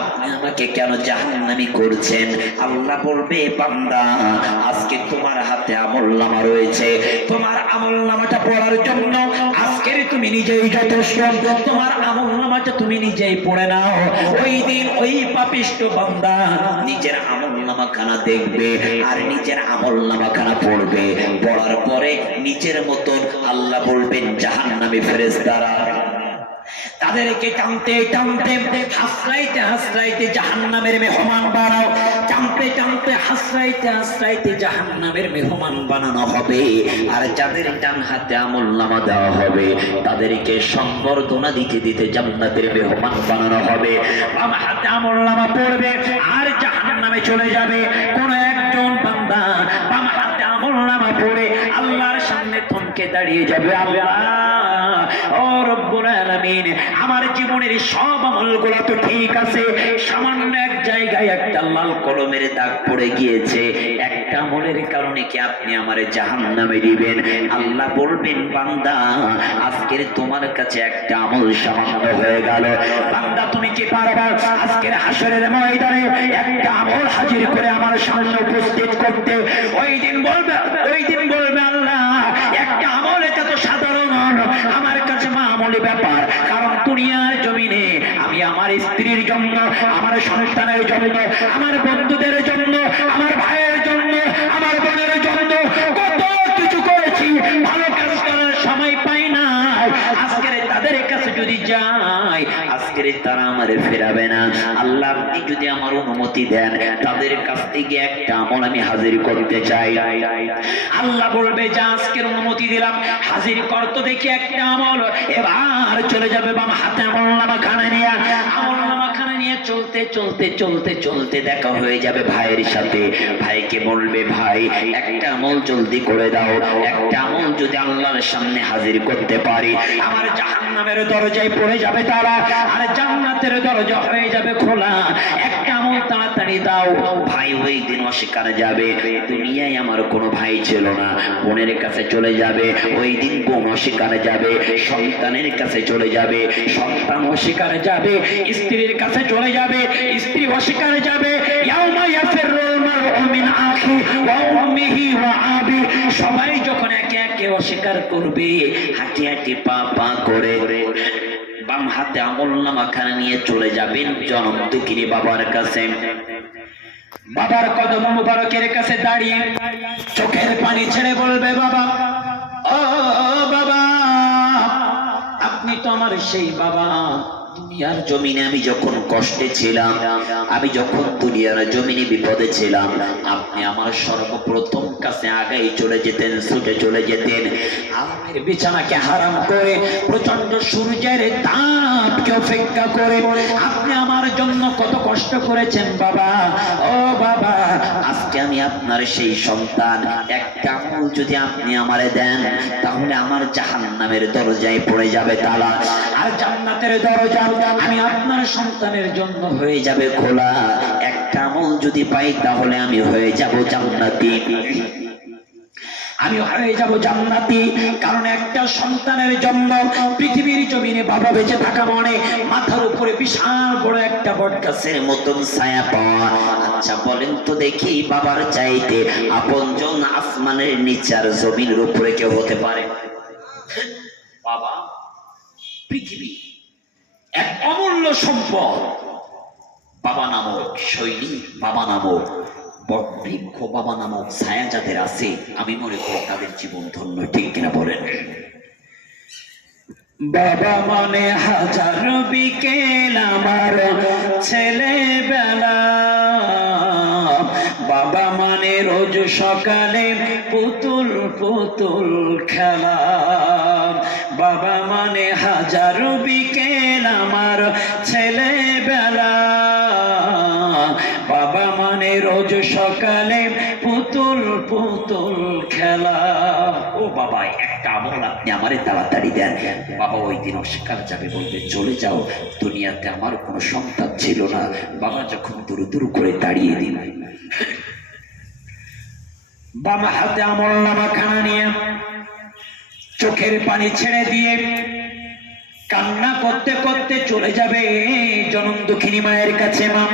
আপনি আমাকে কেন জাহান্নামী করছেন? আল্লাহ বলবে, বান্দা, আজকে তোমার হাতে আমলনামা রয়েছে, তোমার আমলনামাটা পড়ার জন্য আজকের তুমি নিজেই যথেষ্ট, তোমার আমলনামাটা তুমি নিজেই পড়ে নাও। ওই দিন ওই পাপিষ্ট বান্দা নিজের আমলনামা খানা দেখবে আর নিজের আমলনামা খানা পড়বে, পড়ার পরে নিজের মতন আল্লাহ বলবেন জাহান্নামী ফেরেশতারা তাদেরকে টানতে টানতে হাসরাইতে হাসরাইতে জাহান্নামের মেহমান বানাও, টানতে টানতে হাসরাইতে হাসরাইতে জাহান্নামের মেহমান বানানো হবে। আর যাদের ডান হাতে আমলনামা দেওয়া হবে তাদেরকে সংবর্ধনা দিতে দিতে জান্নাতের মেহমান বানানো হবে। বাম হাতে আমলনামা পড়বে আর জাহান্নামে চলে যাবে। কোন একজন বান্দা বাম হাতে আমলনামা পড়ে আল্লাহর সামনে থমকে দাঁড়িয়ে যাবে, আল্লাহ ও রব্বুল আলামিন, আমার জীবনের সব আমলগুলো তো ঠিক আছে, সামান্য এক জায়গায় একটা লাল কলমের দাগ পড়ে গিয়েছে, একটা আমলের কারণে কি আপনি আমারে জাহান্নামে দিবেন? আল্লাহ বলবেন, বান্দা আজকের তোমার কাছে একটা আমল সামান্য হয়ে গেল, বান্দা তুমি কি পারবা আজকের হাসরের ময়দানে একটা আমল হাজির করে আমার সামনে উপস্থিত করতে? ওই দিন বলবে আল্লাহ একটা আমল এটা তো সাধারণ আমার কাছে মামুলি ব্যাপার, কারণ দুনিয়ার জমিনে আমি আমার স্ত্রীর জন্য, আমার সন্তানের জন্য, আমার বন্ধুদের জন্য, আমার ভাইয়ের জন্য, আমার বোনের জন্য কত কিছু করেছি, ভালো কাজ করার সময় পাই না। আজকের তাদের কাছে যদি যাই, আজকের তারা আমারে ফেরাবে না। আল্লাহ আপনি যদি আমার অনুমতি দেন, তাদের কাছ থেকে একটা আমল আমি হাজির করতে চাই। আল্লাহ বলবে, যা আজকের অনুমতি দিলাম, হাজির করতে দেখি একটা আমল। এবার চলে যাবে বাম হাতে আমলনামাখানা নিয়ে, আমলনামাখানা নিয়ে চলতে চলতে চলতে চলতে দেখা হয়ে যাবে ভাইয়ের সাথে। ভাইকে বলবে, ভাই একটা আমল জলদি করে দাও, একটা আমল যদি আল্লাহর সামনে হাজির করতে পারি, আমার জাহান্নামের দরজায় পড়ে যাবে তারা, আর জান্নাতের দরজা হয়ে যাবে খোলা। একটা আমল তাড়াতাড়ি দাও। ভাই ওই দিন অস্বীকার যাবে, দুনিয়ায় আমার কোনো ভাই ছিল না, বোনের কাছে চলে যাবে, ওই দিন বোন অস্বীকার যাবে, সন্তানের কাছে চলে যাবে, সন্তান অস্বীকার যাবে, স্ত্রীর কাছে চলে যাবে, স্ত্রী অস্বীকার যাবে। ইয়াউমা ইয়াফিরুল মারউ মিন আখি ওয়া উম্মিহি ওয়া আবি, সবাই যখন একে একে অস্বীকার করবে, হাঁটি হাঁটি পা পা করে বাম হাতে আমলনামাখানা নিয়ে চলে যাবেন জনম দুঃখিনী বাবার কাছে। বাবার কদম মুবারকের কাছে দাঁড়িয়ে চোখের পানি ছেড়ে বলবে, বাবা ও বাবা, আপনি তো আমার সেই বাবা, দুনিয়ার জমিনে আমি যখন কষ্টে ছিলাম, আমি যখন দুনিয়ার জমিনে বিপদে ছিলাম, আপনি আমার সর্বপ্রথম কাছে আগাই চলে যেতেন, ছুটে চলে যেতেন, আমার বিছানাকে হারাম করে প্রচন্ড সূর্যের তাপকে উপেক্ষা করে আপনি আমার জন্য কত কষ্ট করেছেন বাবা। ও বাবা, আজকে আমি আপনার সেই সন্তান, একটা আমল যদি আপনি আমারে দেন, তাহলে আমার জাহান্নামের দরজায় পড়ে যাবে তালা, আর জান্নাতের দরজা আমি আপনার সন্তানের জন্য হয়ে যাবে খোলা। একটা আমল যদি পাই, তাহলে আমি হয়ে যাব জান্নাতি, আমি হয়ে যাব জান্নাতি। কারণ একটা সন্তানের জন্য পৃথিবীর জমিনে বাবা বেঁচে থাকা মানে মাথার উপরে বিশাল বড় একটা বটগাছের মতন ছায়া পাওয়া। আচ্ছা বলেন তো দেখি, বাবার চাইতে আপনজন আসমানের নিচে আর জমিনের উপরে কেউ হতে পারে? বাবা পৃথিবী এক অমূল্য সম্পদ, বাবা নামক সৈনিক, বাবা নামক বটবৃক্ষ, বাবা নামক ছায়া যাদের আছে, আমি মনে করি তাদের জীবন ধন্য, ঠিক কিনা বলেন? বাবা মানে হাজার বিকেল আমার ছেলেবেলা, বাবা মানে রোজ সকালে পুতুল পুতুল খেলা, বাবা মানে হাজার বিকেল আমার ছেলেবেলা, বাবা মানে রোজ সকালে পুতুল পুতুল খেলা। ও বাবা, একটা আমল আপনি আমারে তাড়াতাড়ি দেন। বাবা ওই দিন অস্বীকার যাবে, বলবে, চলে যাও, দুনিয়াতে আমার কোনো সন্তান ছিল না। বাবা যখন দূর দূর করে দাঁড়িয়ে দিন, বাম হাতে আমলনামাখানা নিয়ে চোখের পানি ছেড়ে দিয়ে কান্না করতে করতে চলে যাবে জনম দুঃখিনী মায়ের কাছে। মা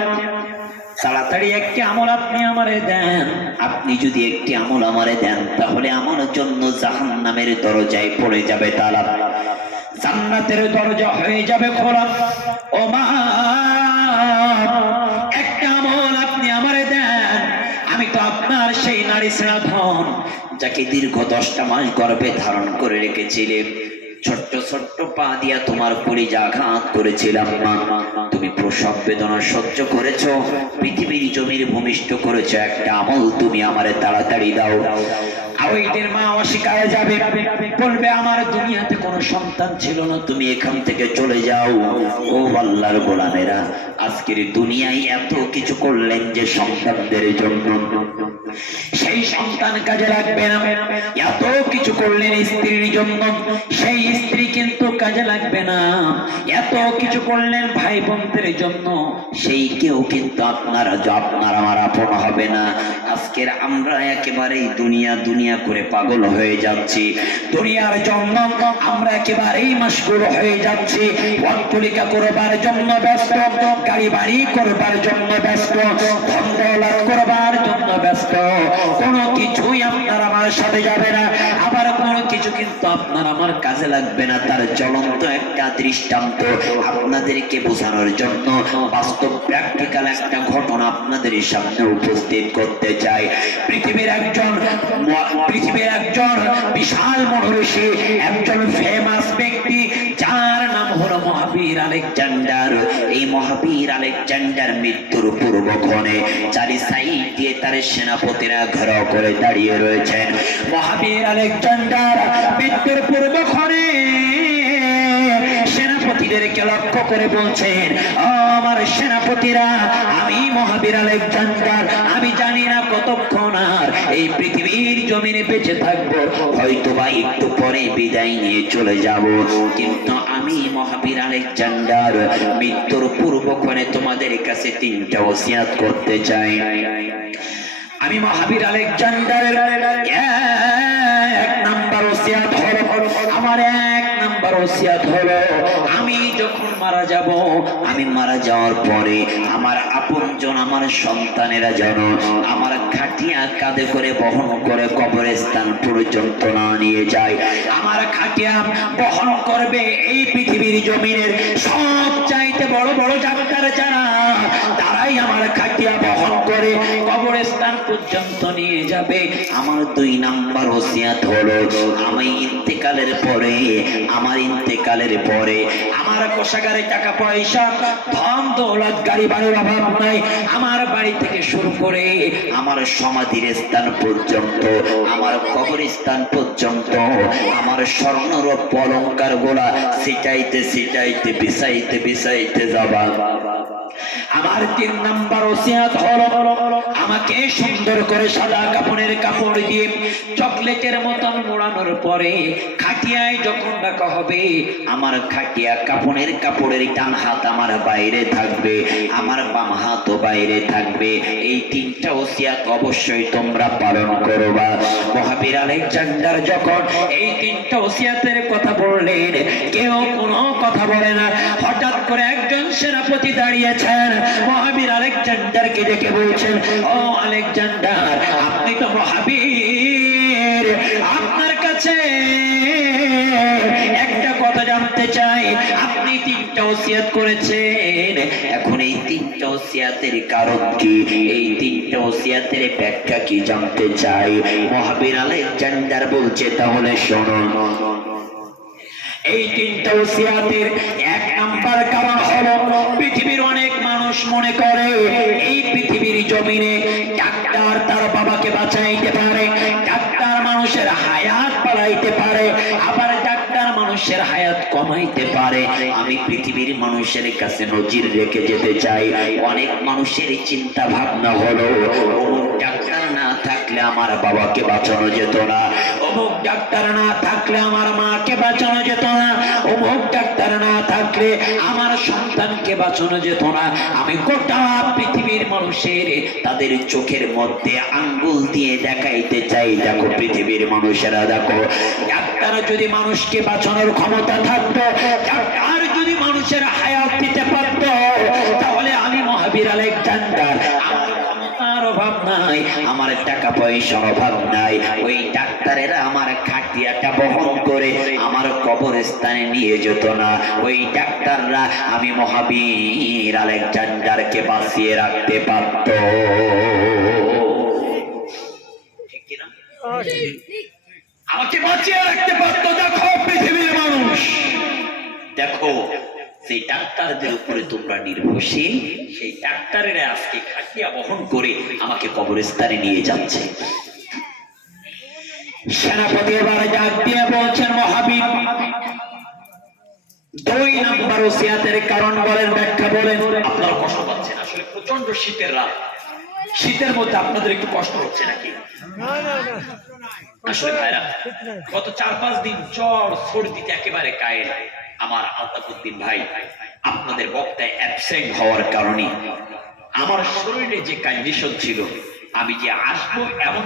তাড়াতাড়ি একটি আমল আপনি আমারে দেন, আপনি যদি একটি আমল আমারে দেন, তাহলে আমার জন্য জাহান্নামের দরজায় পড়ে যাবে তালা, জান্নাতের দরজা হয়ে যাবে খোলা। ও মা, একটা আমল আপনি আমারে দেন, আমি তো আপনার সেই নারী স্নেহধন, যাকে দীর্ঘ 10টা মাস গর্ভে ধারণ করে রেখেছিলেন, ছোট্ট ছোট্ট পা দিয়া তোমার কলিজা আঘাত করেছিলাম মা, তুমি প্রসব বেদনা সহ্য করেছো, পৃথিবীর জমির ভূমিষ্ঠ করেছো, একটা আমল তুমি আমারে তাড়াতাড়ি দাও। ওইদের মা অস্বীকারে যাবে, বলবে আমার দুনিয়াতে কোনো সন্তান ছিল না, তুমি এখান থেকে চলে যাও। ও আল্লাহর গোলামেরা, আজকের দুনিয়ায় এত কিছু করলেন যে সন্তানদের জন্য, সেই সন্তান কাজে লাগবে না। এত কিছু করলেন স্ত্রীর জন্য, সেই স্ত্রী কিন্তু কাজে লাগবে না। এত কিছু করলেন ভাই বোনদের জন্য, সেই কেউ কিন্তু আপনার আমার আপন হবে না। আজকের আমরা একেবারেই দুনিয়া দুনিয়া করে পাগল হয়ে যাচ্ছি। দুনিয়ার জন্য আমরা একেবারেই মশগুল হয়ে যাচ্ছি। অট্টালিকা করবার জন্য ব্যস্ত, গাড়ি বাড়ি করবার জন্য ব্যস্ত, ধন দৌলত করবার জন্য ব্যস্ত। কোনো কিছুই আপনার আমার সাথে যাবে না, আবার কোনো কিছু কিন্তু আপনার আমার কাজে লাগবে না। তার জ্বলন্ত একটা দৃষ্টান্ত আপনাদেরকে বোঝানোর জন্য বাস্তব প্র্যাকটিক্যাল একটা ঘটনা আপনাদের সামনে উপস্থিত করতে চাই। পৃথিবীর একজন বিশাল মহর্ষি, একজন ফেমাস ব্যক্তি, যার নাম হলো মহাবীর আলেকজান্ডার। এই মহাবীর আলেকজান্ডার মৃত্যুর পূর্বক্ষণে চারি সাইড দিয়ে তার সেনাপতিরা ঘেরাও করে দাঁড়িয়ে রয়েছেন। মহাবীর আলেকজান্ডার মৃত্যুর পূর্বক্ষণে সেনাপতিদেরকে লক্ষ্য করে বলছেন, আমার সেনাপতিরা, আমি মহাবীর আলেকজান্ডার, আমি জানি না কতক্ষণ আর এই পৃথিবীর জমিনে বেঁচে থাকবো, হয়তোবা একটু পরে বিদায় নিয়ে চলে যাব, কিন্তু আমি মহাবীর আলেকজান্ডার মৃত্যুর পূর্বক্ষণে তোমাদের কাছে 3টা ওসিয়াত করতে চাই। আমি মহাবীর আলেকজান্ডারের 1 নাম্বার ওসিয়াত হলো, আমার 1 নাম্বার ওসিয়াত হলো, আমি যখন মারা যাব, আমি মারা যাওয়ার পরে আমার আপনজন, আমার সন্তানেরা যেন আমার খাটিয়া কাঁধে করে বহন করে কবরস্থান পর্যন্ত না নিয়ে যায়। আমার খাটিয়া বহন করবে এই পৃথিবীর জমিনের সব চাইতে বড় বড় ডাক্তার যারা, তারাই আমার খাটিয়া বহন করে কবরস্থান পর্যন্ত নিয়ে যাবে। আমার 2 নাম্বার ওসিয়াত হলো, আমি ইন্তেকালের পরে, আমার ইন্তেকালের পরে আমার কোষাগারে টাকা পয়সা, ধন দৌলত, গাড়ি বাড়ির অভাব নাই। আমার বাড়ি থেকে শুরু করে আমার সমাধির স্থান পর্যন্ত, আমার কবরস্থান পর্যন্ত আমার স্বর্ণরূপ অলংকার গোলা ছিটাইতে ছিটাইতে বিছাইতে বিছাইতে যাবা। আমার 3 নাম্বার ওসিয়াত হলো, আমাকে সুন্দর করে সাদা কাপড়ের কাপড় দিয়ে চকলেটের মতন মোড়ানোর পরে খাটিয়ায় যখন রাখা হবে, আমার খাটিয়া কাপড়ের ডান হাত আমার বাইরে থাকবে, আমার বাম হাতও বাইরে থাকবে। এই 3টা ওসিয়াত অবশ্যই তোমরা পালন করবা। মহাবীর আলেকজান্ডার যখন এই 3টা ওসিয়াতের কথা বললেন, কেউ কোনো কথা বলে না। হঠাৎ করে একজন সেনাপতি দাঁড়িয়েছেন, মহাবীর আলেকজান্ডারকে দেখে বলছেন, ও আলেকজান্ডার, আপনি তো মহাবীর, আপনার কাছে একটা কথা জানতে চাই। আপনি 3টা ওসিয়াত করেছেন, এখন এই 3টা ওসিয়াতের কারণ কি, এই 3টা ওসিয়াতের ব্যাখ্যা কি জানতে চাই। মহাবীর আলেকজান্ডার বলছে, তাহলে শোনো। এই 3টা ওসিয়াতের 1 নাম্বার কারণ হলো, পৃথিবীর অনেক মানুষ মনে করে এই পৃথিবীর জমিনে ডাক্তার তার বাবাকে বাঁচাইতে পারে, ডাক্তার মানুষের হায়াত বাড়াইতে পারে, আবার ডাক্তার মানুষের হায়াত কমাইতে পারে। আমি পৃথিবীর মানুষের কাছে নজির রেখে যেতে চাই। অনেক মানুষের চিন্তা ভাবনা হলো, অমুক ডাক্তার না থাকলে আমার বাবাকে বাঁচানো যেত না, অমুক ডাক্তার না থাকলে আমার মাকে বাঁচানো যেত না, অমুক ডাক্তার না থাকলে আমার সন্তানকে বাঁচানো যেত না। আমি গোটা পৃথিবীর মানুষের তাদের চোখের মধ্যে আঙ্গুল দিয়ে দেখাইতে চাই, দেখো পৃথিবীর মানুষেরা, দেখো ডাক্তার যদি মানুষকে বাঁচানোর ক্ষমতা থাকতো, ডাক্তার যদি মানুষের হায়াত দিতে পারত, তাহলে আমি মহাবীর আলেকজান্ডার, আমার ক্ষমতার অভাব নাই, আমার টাকা পয়সার অভাব নাই, ওই ডাক্তারেরা আমার খাটিয়াটা বহন করে আমার কবরস্থানে নিয়ে যেত না। ওই ডাক্তাররা আমি মহাবীর আলেকজান্ডারকে বাঁচিয়ে রাখতে পারত। ঠিক কিনা? আমাকে বাঁচিয়ে রাখতে পারতো। দেখো পৃথিবীর মানুষ, দেখো সেই ডাক্তারদের উপরে তোমরা নির্ভরশীল, সেই ডাক্তারেরা আজকে খাটিয়া বহন করে আমাকে কবরস্থানে নিয়ে যাচ্ছে। সেনাপতি এবার ডাক দিয়ে বলছেন, মহাবীর, 2 নম্বর ওসিয়াতের কারণ বলেন, ব্যাখ্যা বলেন। আপনারা কষ্ট পাচ্ছেন, আসলে প্রচন্ড শীতের রাত, শীতের মধ্যে আপনাদের একটু কষ্ট হচ্ছে নাকি? আসলে ভাইরা, গত 4-5 দিন জ্বর সর্দিতে একেবারে কায়েল আমার আলতাফউদ্দিন ভাই। আপনাদের বক্তায় অ্যাবসেন্ট হওয়ার কারণে আমার শরীরে যে কন্ডিশন ছিল, আমি যে আসবো এমন